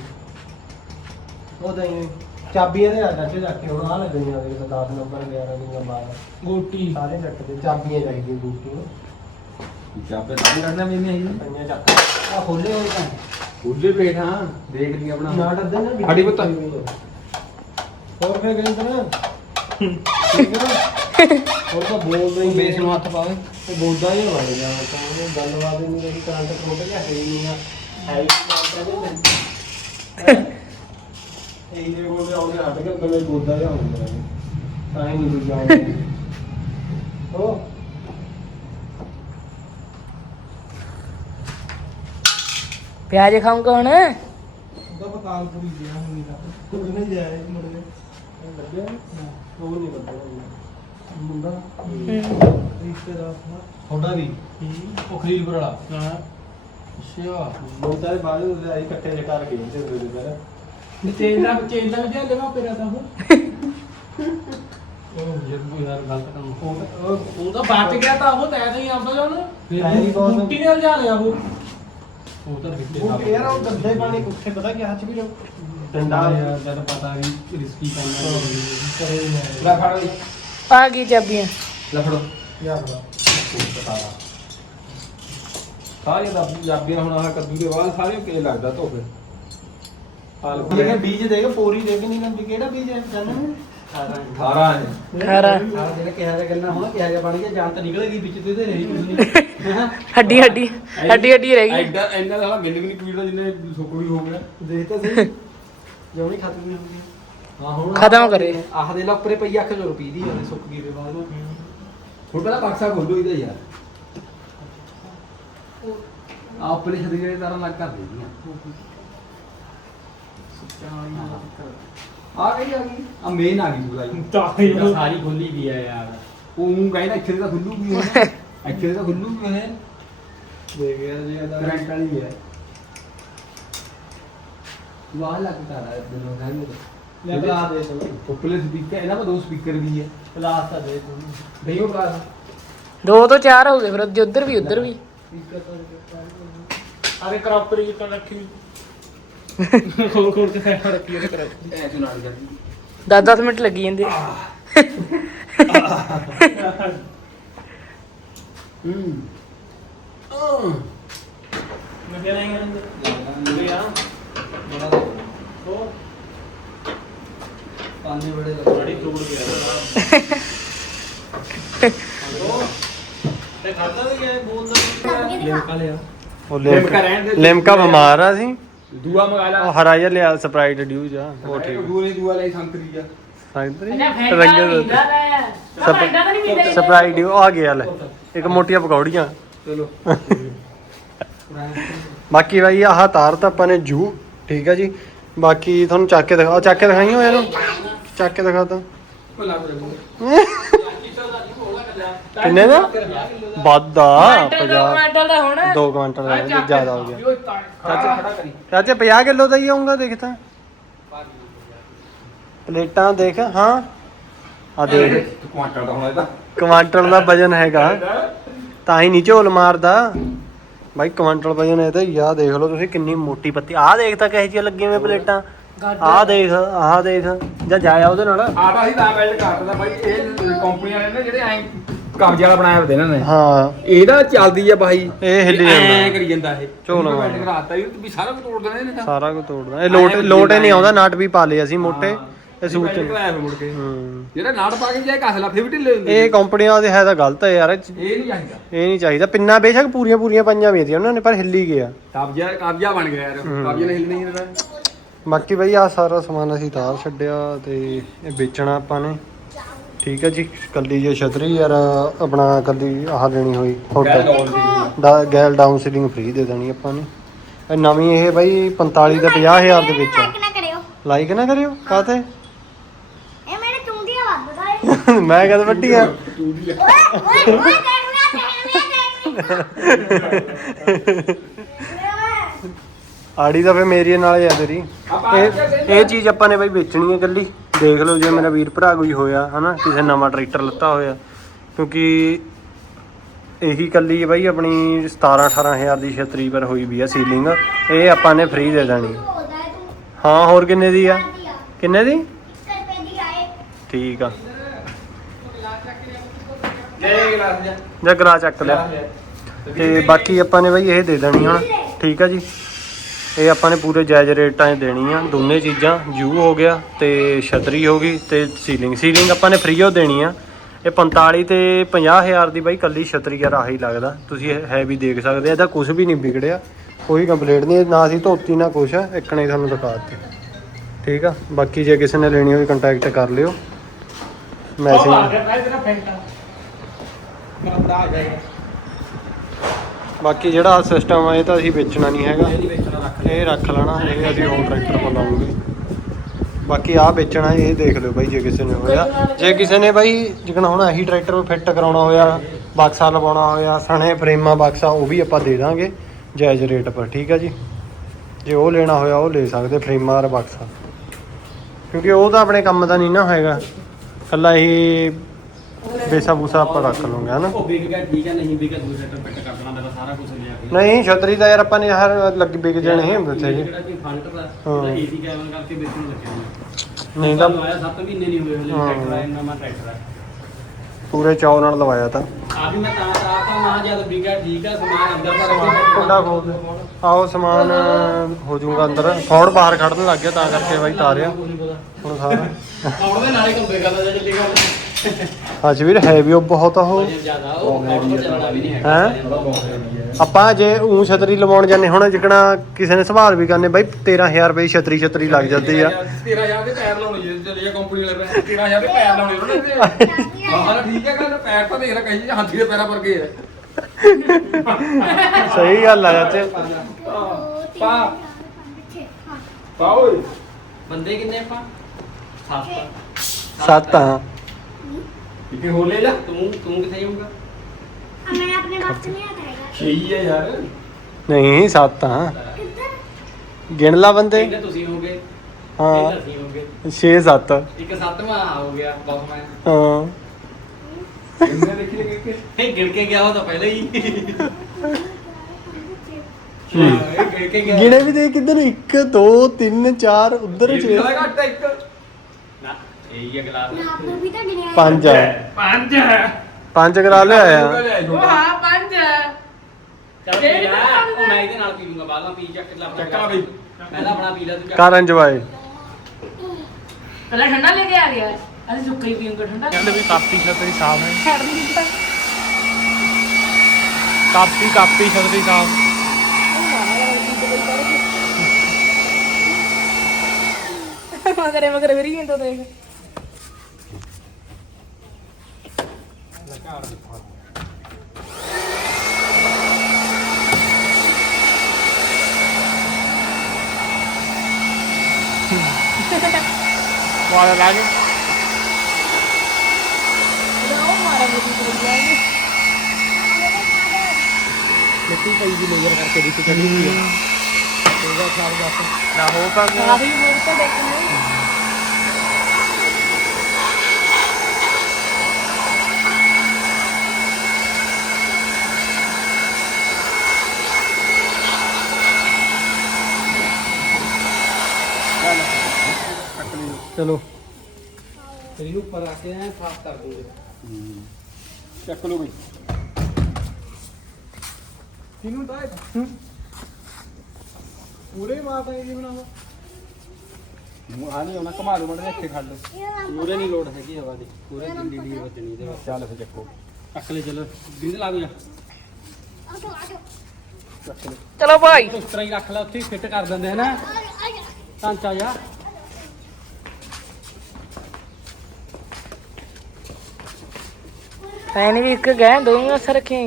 ਉਹ ਤਾਂ ਹੀ ਚਾਬੀਆਂ ਦੇ ਆ ਚਾਚੇ ਜਾ ਕੇ ਹੁਣ ਆ ਲੱਗਣੀਆਂ ਉਹਦੇ 10 ਨੰਬਰ 11 ਦੀਆਂ 12 ਗੋਟੀ। ਸਾਰੇ ਚੱਕ ਦੇ। ਚਾਬੀਆਂ ਚਾਹੀਦੀਆਂ ਬੂਟੀ ਨੂੰ ਚਾਪੇ ਤਾਂ ਕਰਨਾ ਵੀ ਨਹੀਂ ਹੈ ਪੰਜਾਂ ਚੱਕ ਆ ਖੋਲੇ ਹੋਏ ਤਾਂ। ਉੱਲੇ ਪੇਟ ਹਾਂ ਦੇਖ ਲਈ ਆਪਣਾ। ਨਾ ਡਰਦੇ ਨਾ। ਸਾਡੀ ਪੁੱਤ। ਹੋਰ ਫੇਰ ਗਏ ਤਾਂ [laughs] ਠੀਕ ਹੈ ਨਾ? ਹੋਰ ਤਾਂ ਬੋਲਦਾ ਹੀ ਬੇਸ ਨੂੰ ਹੱਥ ਪਾਵੇ। ਤੇ ਬੋਲਦਾ ਹੀ ਹੋਣਾ ਜਾਂ ਤਾਂ ਉਹ ਗੱਲਬਾਤ ਹੀ ਨਹੀਂ ਰਹੀ ਕਰੰਟ ਕਰੰਟ ਜਾਂ ਹੈ ਹੀ ਨਹੀਂ ਆ। ਹੈ ਹੀ ਨਹੀਂ ਕਰੰਟ ਇਹ ਜੇ ਬੋਲਦੇ ਆਉਂਦੇ ਹਟ ਕੇ ਕਦੇ ਬੋਲਦਾ ਜਾਂ ਹੁੰਦਾ ਤਾਂ ਹੀ ਨਹੀਂ ਦੂਜਾ ਆਉਂਦਾ ਹੋ ਪਿਆਜ ਖਾਊਂਗਾ ਹੁਣ? ਉਹਦਾ ਪਤਾਲ ਪੂਰੀ ਗਿਆ ਹੁਣ ਨਹੀਂ ਕੁਝ ਨਹੀਂ ਜਾਏ ਮੁੜ ਲੱਗਿਆ ਉਹ ਨਹੀਂ ਲੱਗਿਆ। ਮੁੰਡਾ ਹਮ। ਰਿਸ਼ਤੇਦਾਰ ਥੋੜਾ ਵੀ? ਉਹ ਖਲੀਲਪੁਰ ਵਾਲਾ? ਹਾਂ। ਅੱਛਾ। ਮੈਂ ਤਾਂ ਬਾਅਦ ਵਿੱਚ ਆਈ ਇਕੱਠੇ ਜਿਹਾ ਕਰ ਗਏ ਤੇ ਉਹਦੇ ਪਹਿਲਾਂ। ਨੀ ਚੇਂਜ ਦਾ ਚੇਂਜ ਦਾ ਜਿਹਾ ਲਗਾ ਪਿਆ ਤਾਂ ਉਹ ਉਹ ਜੇ ਕੋਈ ਯਾਰ ਗਲਤ ਕੰਮ ਉਹ ਉਹ ਉਹ ਤਾਂ ਬਚ ਗਿਆ ਤਾਂ ਉਹ ਤੈ ਨਹੀਂ ਆਉਂਦਾ ਜਾਨ ਹੀ ਮੁੱਟੀ ਨਾਲ ਜਾ ਲਿਆ ਉਹ। ਉਹ ਤਾਂ ਵਿੱਚੇ ਉਹ ਯਾਰ ਉਹ ਗੰਦੇ ਪਾਣੀ ਕੁੱਥੇ ਪਤਾ ਕਿ ਹੱਥ ਵੀ ਲੋ ਡੰਡਾ ਯਾਰ ਜਦ ਪਤਾ ਵੀ ਰਿਸਕੀ ਕੰਮ ਹੈ ਕਰੇ ਹੀ। ਨਾ ਫੜ ਲਈ। ਆ ਗਈ ਚਾਬੀਆਂ। ਲੈ ਫੜੋ। ਸਾਰੇ ਦਾ ਪੰਜਾਬੀਆਂ ਹੁਣ ਆਹ ਕੱਦੂ ਦੇ ਬਾਅਦ ਸਾਰੇ ਕੇ ਲੱਗਦਾ ਧੋਖੇ। ਹਾਲ ਇਹ ਬੀਜ ਦੇਖ ਪੋਰੀ ਦੇਖ ਨਹੀਂ ਲੰਬੀ ਕਿਹੜਾ ਬੀਜ ਹੈ? ਜਾਨਣ 18 ਹੈ। ਸਾਰਾ ਜਿਹੜਾ ਕਿਹਾ ਜਾ ਗੱਲਾਂ ਹੋਣਾ ਕਿਹਾ ਜਾ ਬਣ ਗਿਆ ਜਾਨ ਤਾਂ ਨਿਕਲੇਗੀ ਵਿੱਚ ਤੇ ਤੇ ਰਹੀ ਕੁਝ ਨਹੀਂ। ਹਾਂ ਹੱਡੀ ਹੱਡੀ ਹੱਡੀ ਹੱਡੀ ਰਹਿ ਗਈ। ਐਡਾ ਇੰਨਾ ਸਾਲਾ ਮੈਨੂੰ ਵੀ ਨਹੀਂ ਪੀੜਦਾ ਜਿੰਨੇ ਸੁੱਕ ਵੀ ਹੋ ਗਿਆ ਦੇਖ ਤਾਂ ਸਹੀ। ਜਮਣੀ ਖਤਮ ਨਹੀਂ ਹੁੰਦੀ। ਹਾਂ ਹੁਣ ਖਤਮ ਕਰੇ। ਆਹ ਦੇ ਲਾ ਉੱਪਰੇ ਪਈ ਅੱਖ ਜੋ ਰੁਪਈ ਦੀ ਉਹਨੇ ਸੁੱਕ ਗਈ ਦੇ ਬਾਅਦ। ਨੂੰ ਹੁਣ ਪਹਿਲਾਂ ਬਕਸਾ ਖੋਲੋ ਇਹਦਾ ਯਾਰ। ਆ ਆਪਣੇ ਛੱਡ ਜਿਹੜੇ ਤਾਰਾਂ ਲੱਗ ਕਰ ਦੇਦੀਆਂ ਆ। ਗਈ ਆ ਗਈ ਆ ਮੇਨ ਆ ਗਈ ਬੁਲਾਈ ਤਾਂ ਸਾਰੀ ਖੋਲੀ ਵੀ ਆ ਯਾਰ। ਉਹ ਨੂੰ ਕਹਿੰਦਾ ਇੱਥੇ ਤਾਂ ਖੁੱਲੂ ਵੀ ਉਹਨੇ [laughs] ਇੱਥੇ ਤਾਂ ਖੁੱਲੂ ਵੀ ਉਹਨੇ ਦੇਖ ਯਾਰ ਜੀ ਇਹਦਾ ਕਰੰਟ ਵਾਲੀ ਹੈ ਵਾਹ ਲੱਗ ਤਾਰਾ ਦਿਨੋਂ ਕਹਿੰਦੇ ਲੈ ਬਲਾ ਦੇ ਤੂੰ। ਉੱਪਰਲੇ ਸਪੀਕਰ ਇਹਨਾਂ ਕੋਲ ਦੋ ਸਪੀਕਰ ਵੀ ਹੈ ਪਲਾਸ ਤਾਂ ਦੇ ਤੂੰ। ਨਹੀਂ ਉਹ ਬਲਾ ਦੋ। ਤੋਂ ਚਾਰ ਹੋ ਗਏ ਫਿਰ ਅੱਧੇ ਉੱਧਰ ਵੀ ਉੱਧਰ ਵੀ। ਤਾਂ ਅਰੇ ਕਰੌਪਰੀ ਜਿੱਤਾਂ ਰੱਖੀ। ਖੋਲ ਖੋਲ ਕੇ ਸਾਈਡ ਰੱਖੀ ਉਹਦੇ ਕਰੌਪਰੀ ਐ ਸੁਣਾ ਜਾਂਦੀ 10-10 ਮਿੰਟ ਲੱਗੀ ਜਾਂਦੇ ਹੂੰ। ਆ ਮੈਂ ਕਿਹਾ ਨਹੀਂ ਕਰਾਂਗੇ ਆ ਉਹ ਪਾਣੀ ਬੜੇ ਬੜੀ ਟੁੱਟ ਗਿਆ ਤੇ ਖਾਦਾ ਵੀ ਗਿਆ ਬੋਲਦਾ ਲਿਮਕਾ ਲਿਆ। ਉਹ ਲਿਮਕਾ। ਲਿਮਕਾ। ਬਿਮਾਰ ਆ ਸੀ ਦੂਆ ਮੰਗਾ ਲਾ। ਉਹ ਹਰਾ ਜਿਹਾ ਲਿਆ ਸਪਰਾਈਟ ਡਿਊਜ ਆ ਉਹ ਠੀਕ ਦੂਰੇ ਦੂਆ ਲਈ ਸੰਤਰੀ ਆ। ਸੰਤਰੀ? ਰੰਗ ਸਪਰਾਈਟ ਡਿਊ ਆ ਗਿਆ ਲੈ। ਇੱਕ ਮੋਟੀਆਂ ਪਕੌੜੀਆਂ। ਚਲੋ। [laughs] ਬਾਕੀ ਬਾਈ ਆਹ ਤਾਰ ਤਾਂ ਆਪਾਂ ਨੇ ਜੂ। ਠੀਕ ਹੈ ਜੀ। ਬਾਕੀ ਤੁਹਾਨੂੰ ਚੱਕ ਕੇ ਦਿਖਾ ਚੱਕ ਕੇ ਦਿਖਾਈ ਹੋਇਆ ਇਹਨੂੰ। ਚੱਕ ਕੇ ਦਿਖਾ ਤਾ। ਕਿੰਨੇ ਦਾ? ਵੱਧਾ 2 50 ਕੁਆਂਟਲ ਦਾ ਹੋਣਾ। 2 ਕੁਆਂਟਲ ਦਾ ਜ਼ਿਆਦਾ ਹੋ ਗਿਆ। ਚਾਚਾ ਖੜਾ ਕਰੀ। ਚਾਚੇ 50 ਕਿਲੋ ਦਾ ਹੀ ਆਉਂਗਾ ਦੇਖ ਤਾਂ। ਪਲੇਟਾਂ ਦੇਖ ਹਾਂ। ਆ ਦੇਖ। ਕੁਆਂਟਲ ਦਾ ਹੋਣਾ ਇਹਦਾ ਕੁਆਂਟਲ ਦਾ ਵਜਨ ਹੈਗਾ। ਤਾਂ ਹੀ ਨੀਚੇ ਝੋਲ ਮਾਰਦਾ। ਬਾਈ ਕੁਆਂਟਲ ਵਜਨ ਤਾਂ ਯਾ ਦੇਖ ਲਓ ਤੁਸੀਂ ਕਿੰਨੀ ਮੋਟੀ ਪੱਤੀ। ਆਹ ਦੇਖ ਤਾਂ ਕਹੇ ਜੀ ਲੱਗੀਆਂ ਹੋਈਆਂ ਪਲੇਟਾਂ। ਆਹ ਦੇਖ ਆਹ ਦੇਖ ਜਾਂ ਜਾਇਆ ਉਹਦੇ ਨਾਲ। ਆਟਾ ਹੀ ਤਾਂ ਬੈਲਟ ਕੱਟਦਾ ਬਾਈ ਇਹ ਕੰਪਨੀ ਵਾਲੇ ਨੇ ਜਿਹੜੇ ਐ ਕਬਜ਼ੇ ਵਾਲਾ ਬਣਾਇਆ ਹੋਇਆ ਇਹਨਾਂ ਨੇ। ਹਾਂ। ਇਹਦਾ ਚੱਲਦੀ ਆ ਬਾਈ। ਇਹ ਹਿੱਲੀ ਐ ਜਾਂਦਾ। ਕਰੀ ਜਾਂਦਾ ਇਹ। ਝੋਲਾ ਬੈਲਟ ਮਾਰਦਾ। ਕਰਾਤਾ ਵੀ ਵੀ ਸਾਰਾ ਕੁਝ ਤੋੜ ਦੇਣਾ ਇਹਨੇ ਤਾਂ। ਸਾਰਾ ਕੁਝ ਤੋੜਦਾ ਇਹ ਲੋਟ ਲੋਟ ਹੀ ਨਹੀਂ ਆਉਂਦਾ ਨਾਟ ਵੀ ਪਾ ਲਏ ਅਸੀਂ ਮੋਟੇ ਇਹ ਸੂਟ ਬੈਲਟ ਕਰਾਇਆ ਮੁੜ ਕੇ। ਹੂੰ। ਜਿਹੜਾ ਨਾੜ ਪਾ ਕੇ ਜਾਏ ਕਸ ਲਾ ਫਿਰ ਵੀ ਢਿੱਲੇ ਹੁੰਦੇ ਇਹ ਕੰਪਨੀਆਂ ਦੇ ਹੈ ਤਾਂ ਗਲਤ ਹੈ ਯਾਰ। ਇਹ ਚ- ਇਹ ਨਹੀਂ ਚਾਹੀਦਾ। ਇਹ ਨਹੀਂ ਚਾਹੀਦਾ। ਪਿੰਨਾ ਬੇਸ਼ੱਕ ਪੂਰੀਆਂ ਪੂਰੀਆਂ ਪੰਜਾਂ ਵੇਚੀਆਂ ਉਹਨਾਂ ਨੇ ਪਰ ਹਿੱਲੀ ਗਿਆ। ਕਬਜ਼ਾ ਕਬਜ਼ਾ ਬਣ ਗਿਆ ਯਾਰ। ਕਬਜ਼ੇ ਨੇ ਹਿੱਲ ਨਹੀਂ ਹੁੰਦਾ ਬਾਕੀ ਬਈ ਆ ਸਾਰਾ ਸਮਾਨ ਅਸੀਂ ਤਾਰ ਛੱਡਿਆ ਤੇ ਇਹ ਵੇਚਣਾ ਆਪਾਂ ਨੇ। ਠੀਕ ਹੈ ਜੀ ਕੱਲੀ ਜੇ ਛਤਰੀ ਯਾਰ ਆਪਣਾ ਕੱਲੀ ਆਹ ਦੇਣੀ ਹੋਈ ਹੋਟਲ ਦਾ ਗੈਲ ਡਾਊਨ ਸੀਲਿੰਗ ਫ੍ਰੀ ਦੇ ਦੇਣੀ ਆਪਾਂ ਨੇ। ਇਹ ਨਵੀਂ ਇਹ ਬਈ 45 ਤੇ 50000 ਦੇ ਵਿੱਚ ਆ। ਲਾਈਕ ਨਾ ਕਰਿਓ। ਲਾਈਕ ਨਾ ਕਰਿਓ? ਕਾਤੇ ਇਹ ਮੇਰੇ ਚੁੰਡੀਆਂ ਵੱਧਦਾ ਏ ਮੈਂ ਕਦ ਵੱਡੀ ਆ। ਓਏ [laughs] ਓਏ ਓਏ ਦੇਖ ਲਿਆ ਦੇਖ ਲਿਆ ਦੇਖ ਲਿਆ ਆੜੀ ਤਾਂ ਫੇ ਮੇਰੀ ਨਾਲ ਹੀ ਆ ਤੇਰੀ। ਇਹ ਇਹ ਚੀਜ਼ ਆਪਾਂ ਨੇ ਬਾਈ ਵੇਚਣੀ ਹੈ ਇਕੱਲੀ। ਦੇਖ ਲਓ ਜੇ ਮੇਰਾ ਵੀਰ ਭਰਾ ਕੋਈ ਹੋਇਆ ਹਨਾ ਕਿਸੇ ਨਵਾਂ ਟਰੈਕਟਰ ਲੱਤਾ ਹੋਇਆ। ਕਿਉਂਕਿ ਇਹੀ ਕੱਲੀ ਹੈ ਬਾਈ ਆਪਣੀ 17 18000 ਦੀ ਛਤਰੀ ਪਰ ਹੋਈ ਵੀ ਆ ਸੀਲਿੰਗ ਇਹ ਆਪਾਂ ਨੇ ਫ੍ਰੀ ਦੇ ਦੇਣੀ। ਹੈ ਹੋਰ ਕਿੰਨੇ ਦੀ ਆ? ਕਿੰਨੇ ਦੀ? 70 ਰੁਪਏ ਦੀ ਆਏ ਠੀਕ ਆ। ਜੈ ਗਲਾਸ ਚੱਕ ਲਿਆ। ਤੇ ਬਾਕੀ ਆਪਾਂ ਨੇ ਬਾਈ ਇਹ ਦੇ ਦੇਣੀ ਹੁਣ। ਠੀਕ ਆ ਜੀ। ਇਹ ਆਪਾਂ ਨੇ ਪੂਰੇ ਜਾਇਜ਼ ਰੇਟਾਂ 'ਚ ਦੇਣੀ ਆ ਦੋਨੇ ਚੀਜ਼ਾਂ ਜੂ ਹੋ ਗਿਆ ਤੇ ਛਤਰੀ ਹੋ ਗਈ ਤੇ ਸੀਲਿੰਗ ਸੀਲਿੰਗ ਆਪਾਂ ਨੇ ਫ੍ਰੀ ਓ ਦੇਣੀ ਆ ਇਹ 45 ਤੇ 50000 ਦੀ ਬਾਈ ਕੱਲੀ ਛਤਰੀ ਆ ਰਾਹੀ ਲੱਗਦਾ। ਤੁਸੀਂ ਇਹ ਹੈ ਵੀ ਦੇਖ ਸਕਦੇ ਆ ਇਹਦਾ ਕੁਝ ਵੀ ਨਹੀਂ ਵਿਗੜਿਆ। ਕੋਈ ਕੰਪਲੇਂਟ ਨਹੀਂ ਨਾ ਅਸੀਂ ਧੋਤੀ ਨਾ ਕੁਛ। ਇੱਕ ਨੇ ਤੁਹਾਨੂੰ ਦਿਖਾ ਦਿੱਤੀ ਠੀਕ ਆ? ਬਾਕੀ ਜੇ ਕਿਸੇ ਨੇ ਲੈਣੀ ਹੋਵੇ ਕੰਟੈਕਟ ਕਰ ਲਿਓ। ਮੈਸੇਜ ਮੇਰਾ ਆ। ਜਾਏਗਾ ਬਾਕੀ ਜਿਹੜਾ ਸਿਸਟਮ ਆ ਇਹ ਤਾਂ ਅਸੀਂ ਵੇਚਣਾ ਨਹੀਂ ਹੈਗਾ। ਇਹਦੀ ਵੇਚਣਾ ਰੱਖ ਇਹ ਰੱਖ ਲੈਣਾ ਇਹ ਅਸੀਂ ਹੋਮ ਟਰੈਕਟਰ ਬਣਾਉਂਗੇ ਬਾਕੀ ਆ ਵੇਚਣਾ ਇਹ ਦੇਖ ਲਿਓ ਬਾਈ ਜੇ ਕਿਸੇ ਨੇ ਹੋਇਆ। ਜੇ ਕਿਸੇ ਨੇ ਬਾਈ ਜਿਕਣਾ ਹੁਣ ਇਹੀ ਟਰੈਕਟਰ ਫਿੱਟ ਕਰਾਉਣਾ ਹੋਇਆ ਬਕਸਾ ਲਵਾਉਣਾ ਹੋਇਆ ਸਣੇ ਫਰੇਮਾਂ ਬਕਸਾ ਉਹ ਵੀ ਆਪਾਂ ਦੇ ਦਾਂਗੇ ਜਾਇਜ਼ ਰੇਟ ਪਰ ਠੀਕ ਆ ਜੀ? ਜੇ ਉਹ ਲੈਣਾ ਹੋਇਆ ਉਹ ਲੈ ਸਕਦੇ ਫਰੇਮਾਂ ਔਰ ਬਕਸਾ। ਕਿਉਂਕਿ ਉਹ ਤਾਂ ਆਪਣੇ ਕੰਮ ਦਾ ਨਹੀਂ ਨਾ ਹੋਏਗਾ ਕੱਲਾ ਇਹ ਬੇਸਾ ਬੂਸਾ ਆਪਾਂ ਰੱਖ ਲਵਾਂਗੇ ਹਨਾ? ਉਹ ਵਿਕ ਗਿਆ ਠੀਕ ਹੈ ਨਹੀਂ ਵਿਕਿਆ ਦੂਜੇ ਸੈਟਅਪ ਫਿੱਟ ਕਰ ਸਾਰਾ ਕੁਝ ਲਿਆ ਕੇ। ਨਹੀਂ ਛਤਰੀ ਦਾ ਯਾਰ ਆਪਾਂ ਨੇ ਹਰ ਲੱਗ ਵਿਕ ਜਾਣੇ ਬਥੇ ਜੀ ਜਿਹੜਾ ਕਿ ਫੰਡ ਦਾ ਹਾਂ। ਉਹਦਾ ਏਸੀ ਕੈਬਨ ਕਰਕੇ ਵੇਚਣ ਲੱਗਿਆ ਨੇ ਨਹੀਂ ਤਾਂ ਆਇਆ 7 ਮਹੀਨੇ ਨਹੀਂ ਹੋਏ ਹਲੇ ਹਾਂ। ਟਰੈਕਟਰ ਆਇਆ ਨਵਾਂ ਟਰੈਕਟਰ ਹੈ ਪੂਰੇ ਚੌ ਨਾਲ ਲਵਾਇਆ ਤਾਂ। ਆ ਵੀ ਮੈਂ ਤਾਂ ਤਾਂ ਮਾਂ ਜਦ ਵਿਕਿਆ ਠੀਕ ਹੈ ਸਮਾਨ ਅੰਦਰ ਦਾ ਕੁੰਡਾ ਖੋਲ ਦੇ ਆਓ ਸਮਾਨ ਹੋ ਜਾਊਗਾ ਅੰਦਰ। ਫੌੜ ਬਾਹਰ ਕੱਢਣ ਲੱਗ ਗਿਆ ਤਾਂ ਕਰਕੇ ਬਾਈ ਤਾਰਿਆ। ਹੁਣ ਸਾਰਾ। ਆਉਣ ਦੇ ਨਾਲੇ ਕੰਬੇ ਕਰਦਾ ਜੇ ਚੱਲੇਗਾ ਅੱਜ ਵੀਰ ਹੈ ਵੀ ਉਹ ਬਹੁਤ ਉਹ। ਜ਼ਿਆਦਾ ਉਹ ਚੱਲਣਾ ਵੀ ਨਹੀਂ ਹੈਗਾ। ਹੈਂ? ਆਪਾਂ ਜੇ ਉਂ ਛਤਰੀ ਲਵਾਉਣ ਜਾਂਦੇ ਹੁਣ ਜਿਕਣਾ ਕਿਸੇ ਨੇ ਸਵਾਲ ਵੀ ਕਰਨੇ ਬਾਈ 13000 ਰੁਪਏ ਦੀ ਛਤਰੀ ਛਤਰੀ ਲੱਗ ਜਾਂਦੀ ਆ। 13000 ਦੇ ਪੈਰ ਲਾਉਣੇ ਜੇ ਚੱਲੇ ਕੰਪਨੀ ਵਾਲੇ ਪੈਰ 13000 ਦੇ ਪੈਰ ਲਾਉਣੇ ਉਹਨਾਂ ਨੇ ਹਾਂ ਠੀਕ ਹੈ ਗੱਲ ਪੈਰ ਤਾਂ ਦੇਖ ਲੈ ਕਹੀ ਹਾਥੀ ਦੇ ਪੈਰਾਂ ਵਰਗੇ ਆ। ਸਹੀ ਗੱਲ ਆ ਚਾਚੇ ਪਾ ਹਾਂ। ਪਾ ਓਏ। ਬੰਦੇ ਕਿੰਨੇ ਆਪਾਂ? ਸੱਤ। ਸੱਤ ਆ। ਕਿਤੇ ਹੋਰ ਲੈ ਲੈ ਤੂੰ ਤੂੰ ਕਿੱਥੇ ਜਾਊਗਾ? ਆ ਮੈਂ ਆਪਣੇ ਵਾਸਤੇ ਨਹੀਂ 6 ਹੀ ਹੈ ਯਾਰ। ਨਹੀਂ ਸੱਤ ਆ। ਕਿੱਧਰ? ਗਿਣ ਲਾ ਬੰਦੇ। ਕਹਿੰਦੇ ਤੁਸੀਂ ਹੋਗੇ। ਹਾਂ। ਅਸੀਂ ਹੋਗੇ। 6 7 ਇੱਕ ਸੱਤਵਾਂ ਹੋ ਗਿਆ ਬਹੁਤ ਮੈਂ। ਹਾਂ। ਇਹਨੇ ਦੇਖੀ ਲੱਗੇ ਕਿ ਇਹ ਗਿਣ ਕੇ ਗਿਆ ਉਹ ਤਾਂ ਪਹਿਲੇ ਹੀ। ਹੂੰ। ਇਹ ਗਿਣ ਕੇ ਗਿਆ। ਗਿਣੇ ਵੀ ਦੇ ਕਿੱਧਰ 1 2 3 4 ਉਧਰ ਇਹ ਚ ਵੀ ਥੋੜ੍ਹਾ ਘੱਟ ਹੈ ਇੱਕ। ਇਹ ਹੀ ਅਗਲਾ ਨਾ ਆਪਨੇ ਵੀ ਤਾਂ ਗਿਣਿਆ ਪੰਜ ਆ। ਪੰਜ ਪੰਜ ਕਰਾ ਲਿਆ ਆ। ਉਹ ਹਾਂ ਪੰਜ ਚੱਲ ਪੀ ਲੈ ਉਹ ਮੈਂ ਇਹਦੇ ਨਾਲ ਪੀ ਲੂੰਗਾ ਬਾਅਦ ਵਿੱਚ ਪੀ ਚੱਕ ਲੈ ਚੱਕ ਲਾ ਬਈ। ਪਹਿਲਾਂ ਆਪਣਾ ਪੀ ਲੈ ਤੂੰ ਚੱਕ। ਕਰ ਇੰਜੋਏ ਪਹਿਲਾਂ ਠੰਡਾ ਲੈ ਕੇ ਆ ਗਿਆ ਅਸੀਂ ਸੁੱਕਾ ਹੀ ਪੀਉਂਗੇ ਠੰਡਾ। ਕਹਿੰਦੇ ਵੀ ਕਾਪੀ ਛਤਰੀ ਸਾਫ਼ ਹੈ ਕਾਪੀ ਕਾਪੀ ਛਤਰੀ ਸਾਫ਼। ਮਗਰੇ ਮਗਰੇ ਵਰੀ ਨਹੀਂ ਤਾਂ ਦੇਖ ਵਾਲਾ ਲਾ ਕੇ ਉਹ ਮਾਰਾ ਬੁੱਧੀ ਕਰ ਜਾਏਗੀ ਮਿੱਟੀ ਪਈ ਦੀ ਲੇਜ਼ਰ ਕਰਕੇ ਵਿੱਚ ਚੜੀ ਹੋਈ ਆ ਉਹਦਾ ਖਿਆਲ ਦੱਸ ਨਾ ਹੋ ਤਾਂ ਗਿਆ ਆਹੀ ਮੋੜ ਤੋਂ ਦੇਖਣਾ ਚਲੋ। ਇਹਨੂੰ ਉੱਪਰ ਆ ਕੇ ਐ ਸਾਫ਼ ਕਰ ਦੂੰਗੇ। ਚੱਕ ਲਓ ਬਈ। ਕਿਨੂੰ ਤਾਂ ਪੂਰੇ ਮਾਤਾ ਇਹ ਬਣਾਵਾ। ਆ ਨਹੀਂ ਲਓ ਮੜੇ ਇੱਥੇ ਖੜ ਲਓ। ਪੂਰੇ ਨਹੀਂ ਲੋਡ ਹੈਗੀ ਹਵਾ ਦੀ ਪੂਰੇ ਦਿੱਲੀ ਦੀ ਵੱਜਣੀ ਦੇ ਵਿੱਚ। ਚੱਲ ਫੇ ਚੱਕੋ। ਚੱਕ ਲੈ ਚਲੋ ਬਿੰਦ ਲਾ ਦੋ ਜਾ ਚਲੋ ਭਾਈ। ਤਰ੍ਹਾਂ ਹੀ ਰੱਖ ਲੈ ਉੱਥੇ ਫਿੱਟ ਕਰ ਦਿੰਦੇ ਹਨ ਢਾਂਚਾ ਜਾ। ਐਨ ਵੀ ਇੱਕ ਗਏ ਦੋ ਅਸ ਰੱਖੇ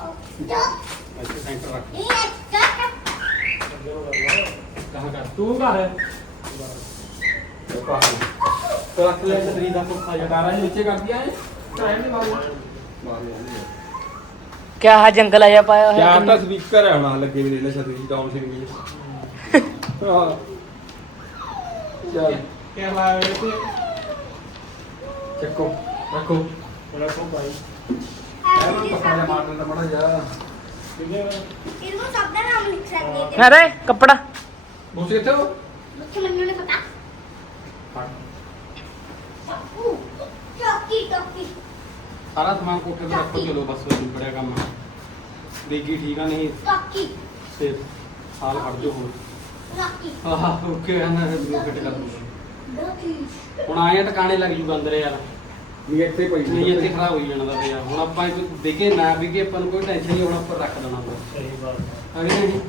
ਇੱਥੇ ਸੈਂਟਰ ਰੱਖ ਇਹ ਚੱਕ ਕਹਾਂ ਕਰ ਤੂੰ ਘਰ। तो ਰੱਖ ਲੈ ਤਰੀ ਦਾ ਪੁੱਖਾ ਜਾ ਕਾਰਾਂ ਨੀਚੇ ਕਰ ਦਿਆ ਹੈ ਟਾਈਮ ਨਹੀਂ ਮਾਰੂ। ਮਾਰੂ ਕਿਆ ਆ ਜੰਗਲ ਆਇਆ ਪਾਇਆ ਹੋਇਆ ਚਾਰ ਤਾਂ ਸਪੀਕਰ ਹੈ ਹੁਣ ਲੱਗੇ ਵੀ ਨੇ ਛਤਰੀ ਡਾਊਨ ਸਿੰਘ ਵੀ ਹਾਂ। ਚੱਲ। ਤੇ ਚੱਕੋ ਰੱਖੋ ਰੱਖੋ ਭਾਈ ਐਵੇਂ ਪੱਕਾ ਜਿਹਾ ਮਾਰ ਦਿੰਦਾ ਮੜਾ ਜਾ ਕਿੰਨੇ ਇਹਨੂੰ ਸਭ ਦਾ ਨਾਮ ਲਿਖ ਸਕਦੇ ਅਰੇ ਕੱਪੜਾ ਬੁੱਸ ਕਿੱਥੇ ਹੋ ਮੁੱਖ ਮੈਨੂੰ ਨਹੀਂ ਪਤਾ ਊ, ਚੌਕੀ ਚੌਕੀ ਸਾਰਾ ਸਮਾਨ ਕੋਠੇ ਤੇ ਰੱਖੋ ਚਲੋ ਬਸ ਬੜਿਆ ਕੰਮ ਦੇਗੀ ਠੀਕ ਆ ਨਹੀਂ ਚੌਕੀ ਤੇ ਹਾਲ ਹਟ ਜੋ ਹੋਰ ਚੌਕੀ ਆਹ ਓਕੇ ਨਾ ਮੈਨੂੰ ਫਿੱਟ ਕਰ ਦੂੰਗਾ ਚੌਕੀ ਹੁਣ ਆਏ ਆ ਟਿਕਾਣੇ ਲੱਗ ਜੂਗਾ ਅੰਦਰ ਯਾਰ। ਨਹੀਂ ਇੱਥੇ ਪਈ ਨਹੀਂ ਇੱਥੇ ਖਰਾਬ ਹੋਈ ਜਾਣਾ ਦਾ ਯਾਰ। ਹੁਣ ਆਪਾਂ ਇਹ ਦੇਖੇ ਨਾ ਵੀ ਕਿ ਆਪਾਂ ਨੂੰ ਕੋਈ ਟੈਨਸ਼ਨ ਨਹੀਂ ਹੁਣ ਉੱਪਰ ਰੱਖ ਦੇਣਾ ਹੁੰਦਾ ਸਹੀ ਬਾਤ ਅਗੇ ਨਹੀਂ?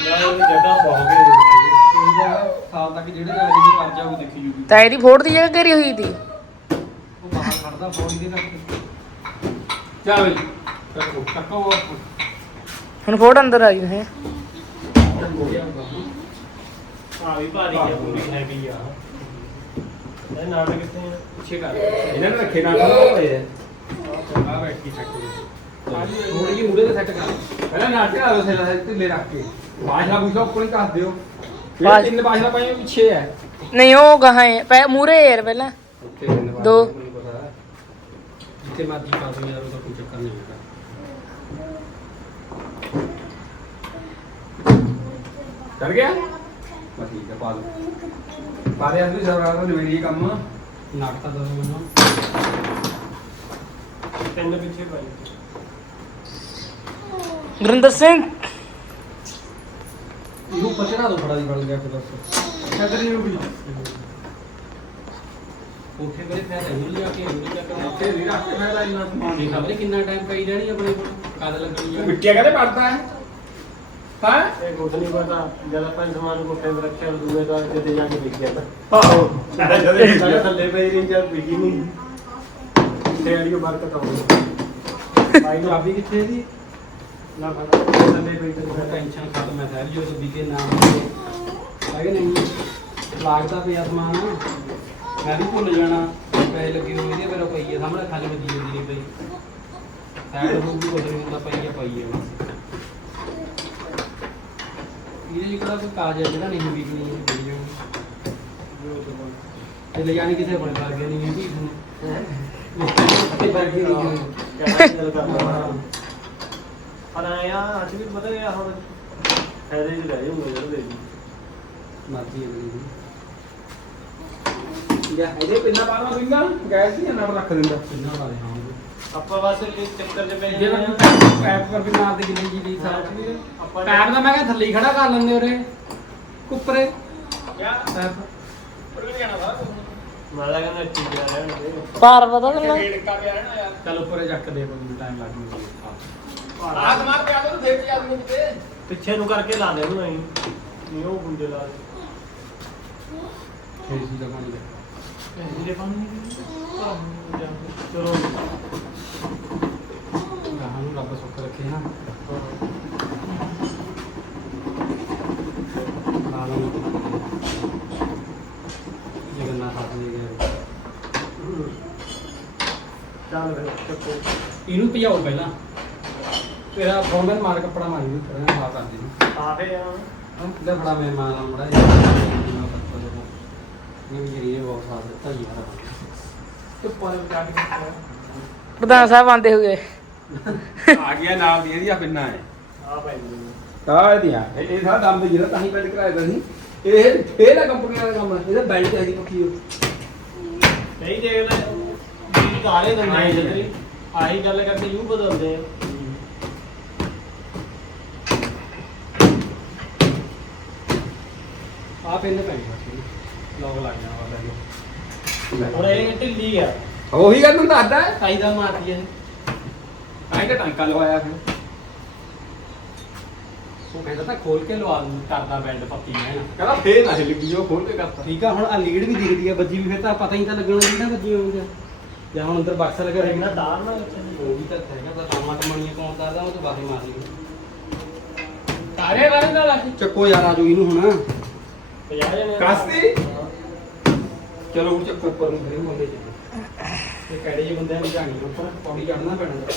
ਨਾ ਇਹ ਜਗ੍ਹਾ ਬਹੁਤ ਗਈ ਸਾਲ ਤੱਕ ਜਿਹੜੇ ਰਾਜ ਦੀ ਕਰ ਜਾਊ ਦੇਖੀ ਜੂਗੀ। ਤਾਂ ਇਹਦੀ ਫੋੜ ਦੀ ਜਗ੍ਹਾ ਘੇਰੀ ਹੋਈ ਸੀ ਉਹ ਬਾਹਰ ਖੜਦਾ ਫੋਨ ਦੇ ਰੱਖ ਚੱਲ ਬਈ ਰੱਖੋ ਟੱਕੋ ਹੁਣ ਫੋੜ ਅੰਦਰ ਆ ਗਈ ਹੈ। ਆ ਵੀ ਭਾਰੀ ਆ ਪੂਰੀ ਹੈਵੀ ਆ। ਇਹ ਨਾਮ ਕਿੱਥੇ ਆ? ਪਿੱਛੇ ਕਰ। ਇਹਨਾਂ ਨੇ ਰੱਖੇ ਨਾ ਹੋਏ ਆ ਆ ਬੈਠੀ ਸੈੱਟ ਥੋੜੀ ਜਿਹੀ ਮੂਰੇ ਤੇ ਸੈੱਟ ਕਰ। ਪਹਿਲਾਂ ਨਾਟ ਕੇ ਆਓ ਸੇਲਾ ਢਿੱਲੇ ਰੱਖ ਕੇ। ਬਾਸ਼ਲਾ ਬੂਸ਼ਲਾ ਉੱਪਰ ਹੀ ਕੱਸ ਦਿਓ। ਬਾਸ਼- ਤਿੰਨ ਬਾਸ਼ਲਾ ਪਾਈਆਂ ਪਿੱਛੇ ਹੈ ਨਹੀਂ ਉਹ ਗਾਹਾਂ ਹੈ ਪੈ ਮੂਰੇ ਯਾਰ ਪਹਿਲਾਂ। ਉੱਥੇ ਤਿੰਨ ਬਾਸ਼ਲਾ ਦੋ। ਮੈਨੂੰ ਪਤਾ। ਹੈ। ਜਿੱਥੇ ਮਰਜ਼ੀ ਪਾ ਦੋ ਯਾਰ ਉਹਦਾ ਕੋਈ ਚੱਕਰ ਨਹੀਂ ਹੈਗਾ। ਚੱਲ ਗਿਆ? ਬਸ ਠੀਕ ਹੈ ਪਾ ਦੋ। ਪਾ ਦੇ ਅਸੀਂ ਸਰਵਾਰ ਦਾ ਨਵੇੜੀ ਕੰਮ। ਨਾਟਕਾ ਦੋ ਮੈਨੂੰ। ਤਿੰਨ ਪਿੱਛੇ ਭਾਈ ਗੁਰਿੰਦਰ ਸਿੰਘ। ਇਹਨੂੰ ਪਚਣਾ ਦੋ ਫੜਾ ਦੀ ਫੜ ਗਿਆ ਫਿਰ ਦੱਸ। ਛੱਡ ਨਹੀਂ ਰੁਕੀ ਉੱਥੇ ਮੇਰੇ ਫਾਇਦਾ ਨਹੀਂ ਲਿਆ ਕੇ ਨਹੀਂ ਲਿਆ ਕੇ ਉੱਥੇ ਨਹੀਂ ਰੱਖ ਕੇ ਫਾਇਦਾ ਇੰਨਾ। ਸਮਾਨ ਨਹੀਂ ਖਬਰੇ ਕਿੰਨਾ ਟਾਈਮ ਪਈ ਰਹਿਣੀ ਆਪਣੇ ਕੋਲ। ਕਦ ਲੱਗਣੀ ਮਿੱਟੀਆਂ ਕਹਿੰਦੇ ਪੜਦਾ ਹੈ। ਹਾਂ? ਇਹ ਕੁਝ ਨਹੀਂ ਪਤਾ ਜਦ ਆਪਾਂ ਇਸ ਸਮਾਨ ਨੂੰ ਕੋਠੇ ਤੇ ਰੱਖਿਆ ਦੂਏ ਦਾ ਕਿਤੇ ਜਾ ਕੇ ਵਿਕ ਗਿਆ ਤਾਂ। ਆਹੋ। ਸਾਡੇ ਥੱਲੇ ਪਈ ਨਹੀਂ ਜਦ ਵਿਕੀ ਨਹੀਂ। ਤੇ ਆੜੀ ਉਹ ਬਰਕਤ ਆਉਂਦੀ ਭਾਈ ਨੂੰ ਆਪੀ ਕਿੱਥੇ ਦੀ ਨਾ ਪਤਾ। ਥੱਲੇ ਪਈ ਤੇ ਫਿਰ ਟੈਨਸ਼ਨ ਖਤਮ ਹੈ ਸਹਿਬ ਜੋ ਕਿ ਨਹੀਂ? ਲੱਗਦਾ ਪਿਆ ਸਮਾਨ। ਮੈਂ ਵੀ ਭੁੱਲ ਜਾਣਾ। ਪੈਸੇ ਲੱਗੇ ਹੋਏ ਨੇ ਮੇਰਾ ਪਈ ਹੈ ਸਾਹਮਣੇ ਖਾਲੀ ਹੁੰਦੀ ਨਹੀਂ ਪਈ। ਸਾਈਡ ਨੂੰ ਵੀ ਕੁਝ ਨਹੀਂ ਹੁੰਦਾ ਪਈ ਹੈ ਪਈ ਹੈ ਬਸ ਇਹਦੇ ਜਿਹੜਾ ਕੋਈ ਕਾਜ ਹੈ ਜਿਹੜਾ ਨਹੀਂ ਵਿਕਣੀ ਹੈ ਵਿਕ ਜਾਣੀ ਤੇ ਲੈ ਜਾਣੀ ਕਿਸੇ ਬਣੇ ਲੱਗ ਗਿਆ ਨਹੀਂ ਹੈ ਵੀ ਤੇ ਬੈਠੀ ਨਹੀਂ ਚੱਲ ਕਰਦਾ ਪਰ ਆਇਆ ਅੱਜ ਵੀ ਪਤਾ ਹੈ ਹੁਣ। ਫਾਇਦੇ ਹੀ ਲੈ ਜਾਊਂਗੇ ਜਦ ਦੇ ਦੀ ਮਰਜ਼ੀ ਦੀ ਯਾ ਇਹਦੇ ਪਿੰਨਾ ਪਾਣਾ ਸਿੰਘਾ ਗੈਸ ਹੀ ਨਾਲ ਰੱਖ ਦਿੰਦਾ ਪਿੰਨਾ ਪਾ ਦੇ ਹਾਂ। ਆਪਾਂ ਬਸ ਇਹ ਚੱਕਰ ਪੈ ਜੇ ਮੈਂ ਪੈਪ ਪਰ ਵੀ ਮਾਰਦੇ ਕਿੰਨੀ ਜੀ ਦੀ ਸਾਲ ਆਪਾਂ ਪੈਪ ਦਾ ਮੈਂ ਕਿਹਾ ਥੱਲੇ ਹੀ ਖੜਾ ਕਰ ਲੈਂਦੇ ਉਰੇ। ਕੁੱਪਰੇ। ਕਿਆ ਪੈਪ। ਮੈਂ ਤਾਂ ਕਹਿੰਦਾ ਠੀਕ ਆ ਰਹਿਣ ਦੇ। ਭਾਰ ਪਤਾ ਕਿੰਨਾ ਚੱਲ ਉੱਪਰੇ ਚੱਕ ਦੇ ਕੋਈ ਟਾਈਮ ਲੱਗ ਜੂਗਾ ਆਹ ਮਾਰ ਪਿਆ ਤੂੰ ਫੇਰ ਜਾ ਪਿੱਛੇ ਨੂੰ ਕਰਕੇ ਲਾ ਦੇ ਉਹਨੂੰ ਐਂ ਨਹੀਂ ਉਹ ਗੁੰਡੇ ਲਾ ਦੇ। ਫੇਰ ਸੀ ਦਾ ਪਾਣੀ ਦੇ ਇਹਦੇ ਪਾਣੀ ਚਲੋ। ਗਾਹਾਂ ਨੂੰ ਰੱਬ ਸੁੱਖ ਰੱਖੇ ਹਾਂ। ਨਾਲ ਜਗਨਾ ਹੱਥ ਦੇ ਗਿਆ ਚੱਲ ਫਿਰ ਚੱਕੋ। ਇਹਨੂੰ ਭਜਾਓ ਪਹਿਲਾਂ। ਤੇਰਾ ਫੋਨ ਮਾਰ ਕੱਪੜਾ ਮਾਰੀ ਨੂੰ ਕਰਨਾ ਹਾਲ ਕਰਦੇ ਨੂੰ ਆਹੇ ਆ। ਉਹਦਾ ਬੜਾ ਮਹਿਮਾਨ ਆ ਬੜਾ ਇਹ ਵੀ ਜਿਹੜੀ ਇਹ ਬਹੁਤ ਸਾਥ ਦਿੱਤਾ ਜੀ ਮੇਰਾ ਤੇ ਪਰ ਪ੍ਰਧਾਨ ਸਾਹਿਬ ਆਂਦੇ ਹੋਏ। ਆ ਗਿਆ ਨਾਲ ਦੀ ਇਹਦੀ ਆ ਪਿੰਨਾ ਹੈ ਆ ਪੈਂਦੀ ਤਾਂ ਇਹਦੀਆਂ। ਇਹ ਇਹ ਸਾਡਾ ਦਮ ਜਿਹੜਾ ਤਾਂ ਹੀ ਪੈਡ ਕਰਾਇਆ ਤਾਂ ਸੀ। ਇਹ ਫੇਲ ਆ ਕੰਪਨੀ ਦਾ ਕੰਮ। ਇਹਦਾ ਬੈਂਡ ਚਾਹੀਦੀ ਪੱਕੀ ਉਹ। ਨਹੀਂ ਦੇਖ ਲੈ ਜੀ ਕਾਲੇ ਦੰਦੇ ਆ ਜਦਰੀ ਆਹੀ ਗੱਲ ਕਰਕੇ ਯੂ ਬਦਲਦੇ ਆ। ਆ ਪਿੰਨ ਪੈਣੀ ਬਸ ਲੋਕ ਲੱਗ ਜਾਣਾ ਵਾਲਾ ਹੁਣ ਇਹ ਢਿੱਲੀ ਆ। ਉਹੀ ਗੱਲ ਨੂੰ ਦੱਸਦਾ। ਤਾਈ ਦਾ ਮਾਰਦੀ ਹੈ ਤਾਂ ਟਾਂਕਾ ਲਵਾਇਆ ਫਿਰ। ਉਹ ਕਹਿੰਦਾ ਤਾਂ ਖੋਲ ਕੇ ਲਵਾ ਦੂੰ ਕਰਦਾ ਬੈਂਡ ਪੱਤੀ ਮੈਂ। ਕਹਿੰਦਾ ਫੇਰ ਨਾ ਲੱਗੀ ਉਹ ਖੋਲ ਕੇ ਕਰਤਾ। ਠੀਕ ਆ ਹੁਣ ਆ ਲੀਡ ਵੀ ਦਿਖਦੀ ਆ ਵੱਜੀ ਵੀ ਫਿਰ ਤਾਂ ਪਤਾ ਹੀ ਤਾਂ ਲੱਗਣਾ ਜਿਹੜਾ ਵੱਜੀ ਹੋਊਗਾ ਜਾਂ। ਹੁਣ ਅੰਦਰ ਬਕਸ ਲਗਾ ਇਹਨਾਂ ਤਾਰ ਨਾ ਉਹ ਵੀ ਤਾਂ ਹੈਗਾ ਤਾਂ ਟਾਮਾ ਟਮਣੀਆਂ ਕੌਣ ਕਰਦਾ ਉਹ ਤੋਂ ਬਾਹਰ ਮਾਰ ਲਈ ਤਾਰੇ ਵਾਲੇ ਨਾਲ ਲੱਗ ਚੱਕੋ ਯਾਰ ਆਜੋ ਇਹਨੂੰ ਹੁਣ। 50 ਜਣੇ ਕਾਸਤੀ? ਚਲੋ ਚੱਕੋ ਉੱਪਰ ਨੂੰ ਫਿਰ ਮੁੰਡੇ ਚ ਇਹ ਕਿਹੜੇ ਜਿਹੇ ਬੰਦੇ ਆ ਜਾਣੀ ਉੱਪਰ ਪੌੜੀ ਚੜਨਾ ਪੈਣਾ।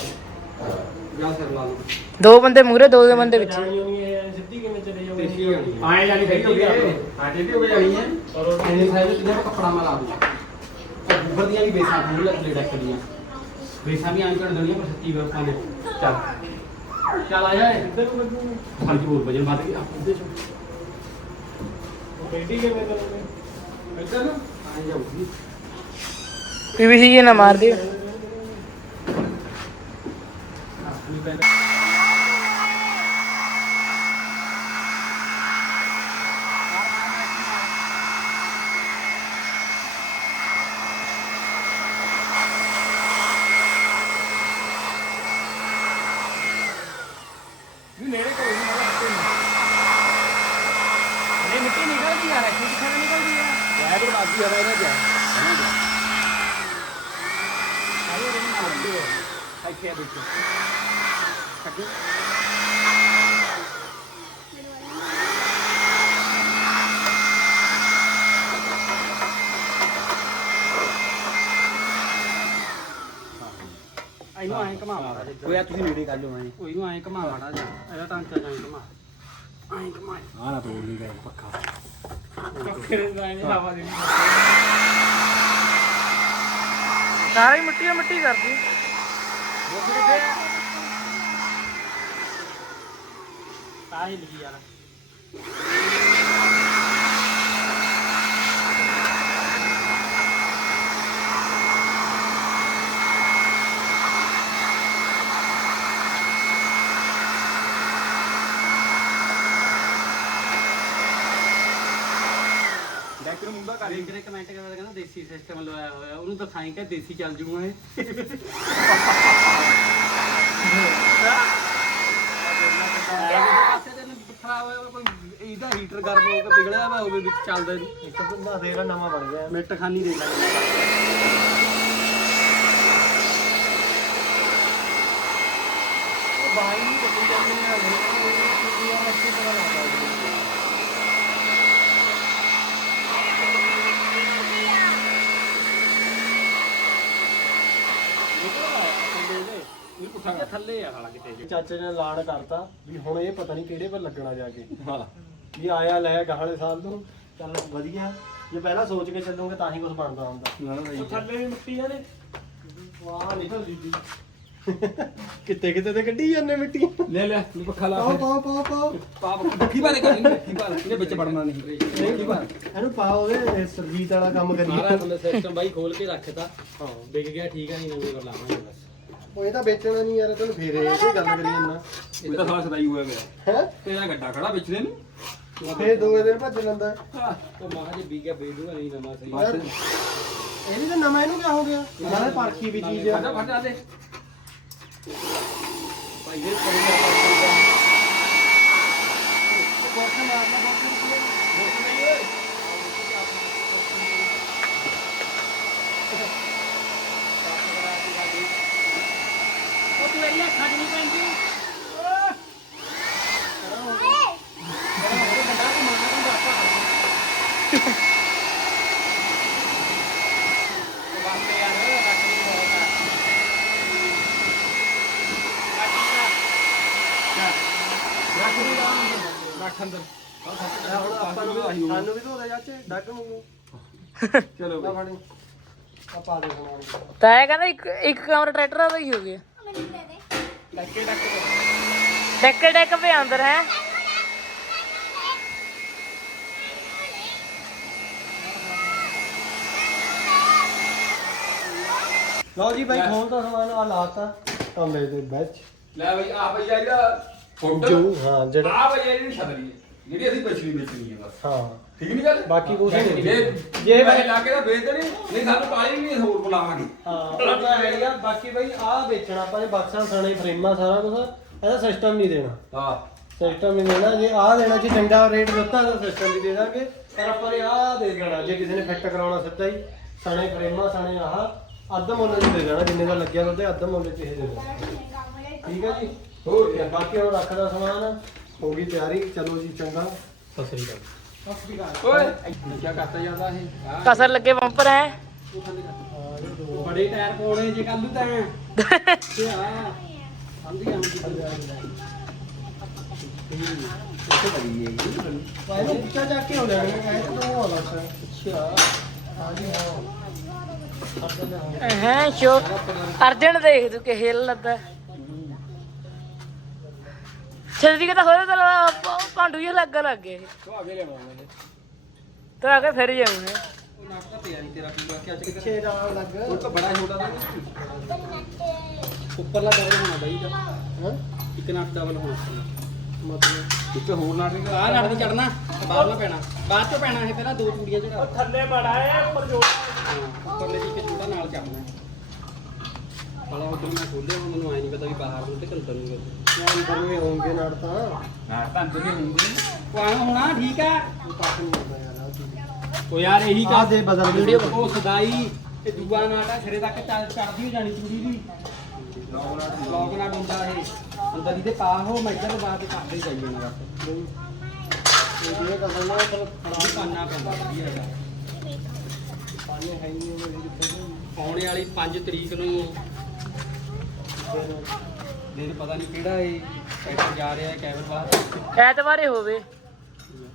ਦੋ ਬੰਦੇ ਮੂਰੇ ਦੋ ਦੇ ਬੰਦੇ ਵਿੱਚ। ਜਾਣੀ ਹੋਣੀ ਹੈ ਸਿੱਧੀ ਕਿਵੇਂ ਚਲੇ ਜਾਓਗੇ? ਦੇਸੀ ਜਾਣੀ ਆਏ ਜਾਣੀ ਖੜੀ ਹੋ ਗਈ ਹਾਂ। ਟੇਢੀ ਹੋ ਕੇ ਜਾਣੀ ਹੈ ਇਹਨੇ ਸਾਈਡ ਤੇ ਜਿਹੜਾ ਕੱਪੜਾ ਮੈਂ ਲਾ ਦੂੰਗਾ। ਉੱਪਰ ਦੀਆਂ ਵੀ ਬੇਸਾਂ ਫੁੱਲ ਲੱਗ ਡੈਕ ਦੀਆਂ ਬੇਸਾਂ ਵੀ ਆਂ ਕਰ ਦੇਣੀਆਂ ਪਰ ਸੱਤੀ ਵਾਰ ਪਾਣੇ ਚੱਲ। ਚੱਲ ਆ ਜਾ ਇੱਧਰ ਨੂੰ ਲੱਗੂ ਹਾਂਜੀ ਹੋਰ ਵਜਨ ਵੱਧ ਗਿਆ। ਇੱਧਰ ਚੋ ਬੇਟੀ ਕਿਵੇਂ ਕਰੋਗੇ? ਇੱਧਰ ਨੂੰ। ਆਏ ਜਾਊਗੀ। ਪੀਵੀਸੀ ਜੇ ਨਾ ਮਾਰ ਦਿਓ ਆਪਣੀ ਪੈਰ ਵੀ ਨੇੜੇ ਕੋਈ ਨਹੀਂ ਮਤਲਬ ਇਹ ਮਿੱਟੀ ਨਿਕਲਦੀ ਆ ਰਹੀ ਕਿੱਥੇ ਤੋਂ ਨਿਕਲਦੀ ਆ ਯਾਰ ਪਰ ਬਾਕੀ ਆ ਰਿਹਾ ਜਾ ਆਇਓ ਰੇ ਨਾ ਲੱਗੇ ਇੱਥੇ ਆ ਦੇਖੋ ਕੱਢੀ ਇਹਨੂੰ ਐਂ ਘਮਾ ਮਾੜਾ ਜਿਹਾ ਓਏ ਤੁਸੀਂ ਨੇੜੇ ਕਰ ਲਓ ਐਂ ਉਹ ਇਹਨੂੰ ਐਂ ਘਮਾ ਮਾੜਾ ਜਿਹਾ। ਇਹਦਾ ਟਾਂਕਾ ਜਾਂ ਘਮਾ। ਐਂ ਘਮਾ। ਆ ਨਾ ਤੋੜ ਨਹੀਂ ਗਏ ਪੱਖਾ ਫਿਰ ਐਂ ਹਵਾ ਦੇਣੀ। ਸਾਰੀ ਮਿੱਟੀ ਓ ਮਿੱਟੀ ਕਰਦੀ। ਤਾਂ ਹੀ ਲਿਖੀ ਯਾਰ। ਮੁੰਡਾ ਕਰ ਜਿਹੜੇ ਕਮੈਂਟ ਕਰਦਾ ਕਹਿੰਦਾ ਦੇਸੀ ਸਿਸਟਮ ਲਵਾਇਆ ਹੋਇਆ ਉਹਨੂੰ ਦਿਖਾਈ ਕਿ ਦੇਸੀ ਚੱਲ ਜੂਗਾ ਇਹ। ਇਹਦਾ ਹੀਟਰ ਗਰਮ ਹੋ ਕੇ ਪਿਘਲਿਆ ਵਾ ਉਹਦੇ ਵਿੱਚ ਚੱਲਦਾ ਨੀ। ਇੱਕ ਬੰਦਾ ਤੇਰਾ ਨਵਾਂ ਬਣ ਗਿਆ। ਮਿੱਟ ਖਾਨੀ ਦੇ ਲੱਗਦਾ ਬਾਈ ਨਹੀਂ ਚੱਲੀ ਜਾਂਦੀ ਉਹ ਅੱਛੀ ਤਰ੍ਹਾਂ ਲੱਗਦਾ ਇਹ ਪੁੱਠਾ ਜਿਹਾ ਥੱਲੇ ਆ ਹਾਲਾ ਕਿਤੇ ਜੇ। ਚਾਚੇ ਨੇ ਐਲਾਨ ਕਰਤਾ ਵੀ ਹੁਣ ਇਹ ਪਤਾ ਨਹੀਂ ਕਿਹੜੇ ਪਰ ਲੱਗਣਾ ਜਾ ਕੇ। ਹਾਂ। ਵੀ ਆਇਆ ਲੈ ਗਾਹਲੇ ਸਾਲ ਨੂੰ ਚੱਲ ਵਧੀਆ। ਜੇ ਪਹਿਲਾਂ ਸੋਚ ਕੇ ਚੱਲੋਗੇ ਤਾਂ ਹੀ ਕੁਝ ਬਣਦਾ ਹੁੰਦਾ। ਨਾ ਨਾ ਥੱਲੇ ਵੀ ਮਿੱਟੀ ਆ ਨੇ। ਵਾਹ ਨਿਕਲ ਜੀ ਕਿੱਤੇ ਕਿਤੇ ਤੇ ਕੱਢੀ ਜਾਂਦੇ ਮਿੱਟੀ? ਲੈ ਲੈ ਨੀ ਪੱਖਾ ਲਾ ਪਾਓ ਪਾਓ ਪਾਓ ਪਾਓ। ਪਾਪ ਪੱਖੀ। ਬਾਰੇ ਕਰ ਪੱਖੀ ਬਾਰੇ ਇਹਦੇ ਵਿੱਚ ਵੜਨਾ ਨਹੀਂ। ਪੱਖੀ ਬਾਰੇ ਇਹਨੂੰ ਪਾਓ ਉਹਦੇ ਸਰਜੀਤ ਵਾਲਾ ਕੰਮ ਸਾਰਾ ਕਰੀਏ ਬੰਦਾ ਸਿਸਟਮ ਬਾਈ ਖੋਲ ਕੇ ਰੱਖਤਾ। ਹਾਂ ਵਿਕ ਗਿਆ ਠੀਕ ਆ ਨਹੀਂ ਨਵੀਂ ਕਰ ਲਾਵਾਂਗੇ ਬਸ। ਉਹ ਇਹ ਤਾਂ ਵੇਚਣਾ ਨਹੀਂ ਯਾਰ ਤੈਨੂੰ ਫੇਰ ਇਹ ਕੋਈ ਗੱਲ ਕਰੀ ਜਾਂਦਾ ਇਹ ਤਾਂ ਸਾਲਾ ਸਦਾਈ ਹੋਇਆ ਗਿਆ ਹੈ? ਤੇਰਾ ਗੱਡਾ ਖੜਾ ਵਿੱਚ ਦੇ ਨੂੰ ਫੇਰ ਦੋ ਦਿਨ ਭੱਜ ਲੈਂਦਾ। ਉਹ ਮਾਹ ਜੇ ਵਿਕ ਗਿਆ ਵੇਚ ਦੂਗਾ ਨਹੀਂ ਨਵਾਂ ਸਹੀ। ਯਾਰ ਇਹ ਵੀ ਤਾਂ ਨਵਾਂ ਇਹਨੂੰ ਕਿਆ ਹੋ ਗਿਆ? ਨਾਲੇ ਪਰਖੀ ਵੀ ਚੀਜ਼ ਆ। ਫਟਾ ਦੇ। ਭਾਈ ਇਹ ਕਰੂਗਾ ਬੋਰਡ ਮਾਰਨਾ ਬੋਰਡ ਨਹੀਂ ਓਏ ਉਹ ਤੂੰ ਇਹਨੇ ਖੱਜ ਨਹੀਂ ਪੈਂਦੀ। ਰੱਖ ਅੰਦਰ ਹੁਣ ਆਪਾਂ ਨੂੰ ਵੀ- ਸਾਨੂੰ ਵੀ ਧੋ ਦੇ ਚਾਚੇ ਡੱਗ ਨੂੰ ਚਲੋ ਆ ਬਈ। ਫੜੀ ਆ ਪਾ ਦੇ ਸਮਾਨ ਤਾਂ ਇਹ ਕਹਿੰਦਾ ਇੱਕ ਇੱਕ ਕਮਰਾ ਟਰੈਕਟਰ ਦਾ ਹੀ ਹੋ ਗਿਆ। ਮੈਨੂੰ ਦੇ ਦੇ। ਡੱਕੇ ਡੱਕੇ ਡੈਕ ਡੈਕ ਪੇ ਅੰਦਰ ਹੈ? ਲਓ ਜੀ ਬਾਈ ਖੋਲ ਤਾਂ ਸਮਾਨ ਆ ਲਾਤਾ ਕਮਰੇ ਦੇ ਵਿੱਚ। ਲੈ ਬਈ ਆ ਬਈ ਜਿਹੜਾ ਫੋਟੋ। ਜੋ ਹਾਂ ਜਿਹੜਾ ਆ ਬਈ ਇਹਨੂੰ ਛੱਡ ਲਈ ਜਿਹੜੀ ਅਸੀਂ ਪਛਲੀ ਵੇਚਣੀ ਹੈ ਬਸ। ਹਾਂ। ਠੀਕ ਨਹੀਂ ਗੱਲ? ਬਾਕੀ ਕੁਛ ਨਹੀਂ। ਜੇ ਜੇ ਬਈ ਲਾ ਕੇ ਤਾਂ ਵੇਚ ਦੇਣੀ। ਨਹੀਂ ਸਾਨੂੰ ਕਾਲੀ ਨਹੀਂ ਹੋਰ ਬੁਲਾਵਾਂਗੇ। ਹਾਂ ਉਹ ਤਾਂ ਹੈ ਆ। ਬਾਕੀ ਬਾਈ ਆ ਵੇਚਣਾ ਆਪਾਂ ਨੇ ਬਕਸਾਂ ਥਾਣੇ ਫਰੇਮਾਂ ਸਾਰਾ ਕੁਝ ਇਹਦਾ ਸਿਸਟਮ ਨਹੀਂ ਦੇਣਾ। ਹਾਂ। ਸਿਸਟਮ ਨਹੀਂ ਦੇਣਾ। ਜੇ ਆ ਦੇਣਾ ਜੇ ਚੰਗਾ ਰੇਟ ਦਿੱਤਾ ਤਾਂ ਸਿਸਟਮ ਵੀ ਦੇ ਦਾਂਗੇ। ਪਰ ਆਪਾਂ ਨੇ ਆ ਦੇ ਦੇਣਾ। ਜੇ ਕਿਸੇ ਨੇ ਫਿੱਟ ਕਰਾਉਣਾ ਸਿੱਧਾ ਹੀ ਸਣੇ ਫਰੇਮਾਂ ਸਣੇ ਆਹ ਅੱਧ ਮੁੱਲ ਚ ਦੇ ਦੇਣਾ। ਜਿੰਨੇ ਦਾ ਲੱਗਿਆ ਉਹਦੇ ਅੱਧ ਮੁੱਲ ਚ ਇਹ ਦੇ ਦੇਣਾ। ਠੀਕ ਹੈ ਜੀ? ਹੋਰ ਤੇ ਬਾਕੀ ਹੁਣ ਰੱਖਦਾ ਸਮਾਨ। ਹੋ ਗਈ ਤਿਆਰੀ। ਚਲੋ ਜੀ ਚੰਗਾ। ਸਤਿ ਸ੍ਰੀ ਅਕਾਲ। ਓਏ। ਕੀ ਕਰਤਾ ਜਾਂਦਾ ਇਹ। ਹਾਂ ਕਸਰ ਲੱਗੇ ਬੰਪਰ ਹੈ ਬੜੇ ਟਾਇਰ ਪਾਉਣੇ ਜੇ ਕੱਲੂ ਤਾਂ। ਤੇ ਆ ਸਮਝ ਗਿਆ ਹੁਣ ਉੱਥੇ ਬੜੀ ਭਾਈ ਨੂੰ ਉੱਚਾ ਚੱਕ ਕੇ ਹੋ ਜਾਣਾ ਹੈ ਤਾਂ ਵਾਲਾ ਸਰ ਅੱਛਾ। ਹਾਂਜੀ ਹਾਂ। ਹੈ ਸ਼ੋ ਅਰਜਨ ਦੇਖ ਤੂੰ ਕਿ ਹਿੱਲ ਲੱਦਾ। ਛੇਤੀ ਕਿਤਾ ਹੋਇਆ ਤਾਂ ਪਾਂਡੂ ਜਿਹਾ ਲੱਗਣ ਲੱਗ ਗਏ। ਤੂੰ ਆਗੇ ਲਿਆਵਾਂਗੇ। ਤੇ ਆ ਕੇ ਫਿਰ ਜਾਉਂਗੇ ਉਹ ਨਾਟਕ ਪਿਆ ਨਹੀਂ ਤੇਰਾ ਕੀ ਵਾਕਿਆ ਚ ਪਿੱਛੇ ਨਾਲ ਲੱਗ ਉਹ ਤਾਂ ਬੜਾ ਛੋਟਾ ਤਾਂ ਨਹੀਂ ਉੱਪਰਲਾ ਡਬਲ ਹੋਣਾ ਚਾਹੀਦਾ। ਹਾਂ? ਇੱਕ ਨਟ ਡਬਲ ਹੋਣਾ ਮਤਲਬ। ਇੱਕ ਹੋਰ ਨਟ ਆ ਨਟ ਤੇ ਚੜਨਾ ਬਾਅਦ ਨਾ ਪੈਣਾ। ਬਾਅਦ ਚ ਪੈਣਾ ਇਹ ਪਹਿਲਾਂ ਦੋ ਚੂੜੀਆਂ ਚੜਾ ਥੱਲੇ ਮਾੜਾ ਹੈ ਉੱਪਰ ਜੋੜ ਉੱਪਰਲੇ ਦੀ ਇੱਕ ਛੋਟਾ ਨਾਲ ਚੜਨਾ ਹਾਲਾ ਉਧਰ ਮੈਂ ਖੋਲਿਆ ਮੈਨੂੰ ਆਈ ਨਹੀਂ ਪਤਾ ਵੀ ਬਾਹਰ ਨੂੰ ਤੇ ਕੰਦਰ ਨੂੰ ਯਾਰ ਅੰਦਰ ਵੀ ਹੋਣਗੇ ਨਾਲ ਤਾਂ ਹਾਂ ਤਾਂ ਅੰਦਰ ਹੀ ਹੁੰਦੇ ਉਹ ਹੋਣਾ ਠੀਕ ਆ ਉਹ ਨਹੀਂ ਹੁੰਦਾ ਯਾਰ ਆਹ ਚੀਜ਼। ਉਹ ਯਾਰ ਇਹੀ ਆਹ ਦੇ ਬਦਲ ਵੀਡੀਓ ਉਹ ਸਦਾਈ ਤੇ ਦੂਆ ਨਾਟਾ ਸਿਰੇ ਤੱਕ ਚੱਲ ਚੜਦੀ ਹੋ ਜਾਣੀ ਚੂੜੀ ਦੀ ਲੌਗ ਨਾਟ ਹੁੰਦਾ ਇਹ ਅੰਦਰ ਇਹਦੇ ਪਾ ਹੋ ਮੈਂ ਇੱਧਰ ਬਾਹਰ ਕਰਦੇ ਜਾਈ ਜਾਣਾ ਬਸ ਇਹ ਵੀ ਕਰ ਲੈਣਾ ਪਰ ਪਾਣੀ ਪਾਣਾ ਪੈਂਦਾ ਵਧੀਆ ਹੈਗਾ ਪਾਣੀ ਹੈ ਨਹੀਂ ਉਹ ਕਿੱਥੇ ਆਉਣੇ ਵਾਲੀ 5 ਤਰੀਕ ਨੂੰ ਦਿਨ ਪਤਾ ਨਹੀਂ ਕਿਹੜਾ ਏ ਟਰੈਕਟਰ ਜਾ ਰਿਹਾ ਕੈਬਨ ਵਾਲਾ ਐਤਵਾਰੇ ਹੋਵੇ।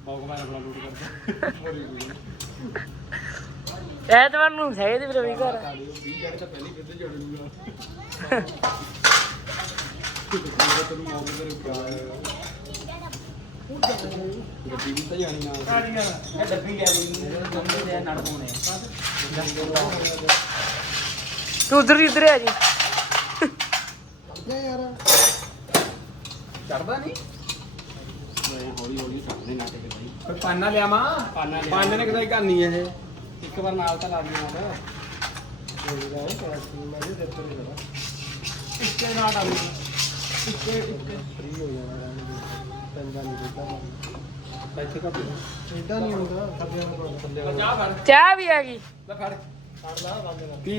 ਬੌਗ ਮੈਂ ਆਪਣਾ ਲੂਟ ਕਰਦਾ। ਐਤਵਾਰ ਨੂੰ ਸਹੀ ਦੇ ਵੀ ਘਰ। 20 ਜੜ ਤਾਂ ਪਹਿਲੇ ਕਿੱਥੇ ਜੜ ਲੂਗਾ ਤੈਨੂੰ ਮੌਕੇ ਤੇ ਰੁਕਿਆ ਗੱਡੀ ਵੀ ਤਾਂ ਜਾਣੀ ਨਾਲ ਇਹ ਡੱਬੀ ਲਿਆ ਬਈ ਦੋਨੇ ਦੇ ਨੜ ਪਾਉਣੇ ਤੂੰ ਉਧਰ ਹੀ ਉਧਰ ਆ ਜੀ। ਨਹੀਂ ਯਾਰ ਚੜਦਾ ਨਹੀਂ ਨਹੀਂ ਹੌਲੀ ਹੌਲੀ ਚੜਦੇ ਨਾਟਕ ਬਾਈ ਫਿਰ ਪਾਨਾ ਲਿਆਵਾਂ ਪਾਨਾ ਲਿਆ ਪਾਨੇ ਨੇ ਕਿਦਾਂ ਕਰਨੀ ਹੈ ਇਹ ਇੱਕ ਵਾਰ ਨਾਲ ਤਾਂ ਲਾ ਦਿਆਂ ਨਾਲ ਕੋਈ ਗੱਲ ਨਹੀਂ ਕਿਹੜਾ ਸੀ ਮੈਂ ਵੀ ਦੇ ਤੋਂ ਨਹੀਂ ਇੱਕੇ ਨਾਲ ਆ ਇੱਕੇ ਇੱਕੇ ਫ੍ਰੀ ਹੋ ਜਾਣਾ ਰਹਿਣ ਦੇ ਪੈਂਦਾ ਨਹੀਂ ਦਿੱਤਾ ਇੱਥੇ ਕਾ ਇਦਾਂ ਨਹੀਂ ਹੁੰਦਾ ਖੱਬਿਆਂ ਨੂੰ ਥੱਲੇ ਚਾਹ ਫੜ ਚਾਹ ਵੀ ਆ ਗਈ ਲੈ ਫੜ ਫੜ ਲਾ ਬੰਦ ਕਰ ਪੀ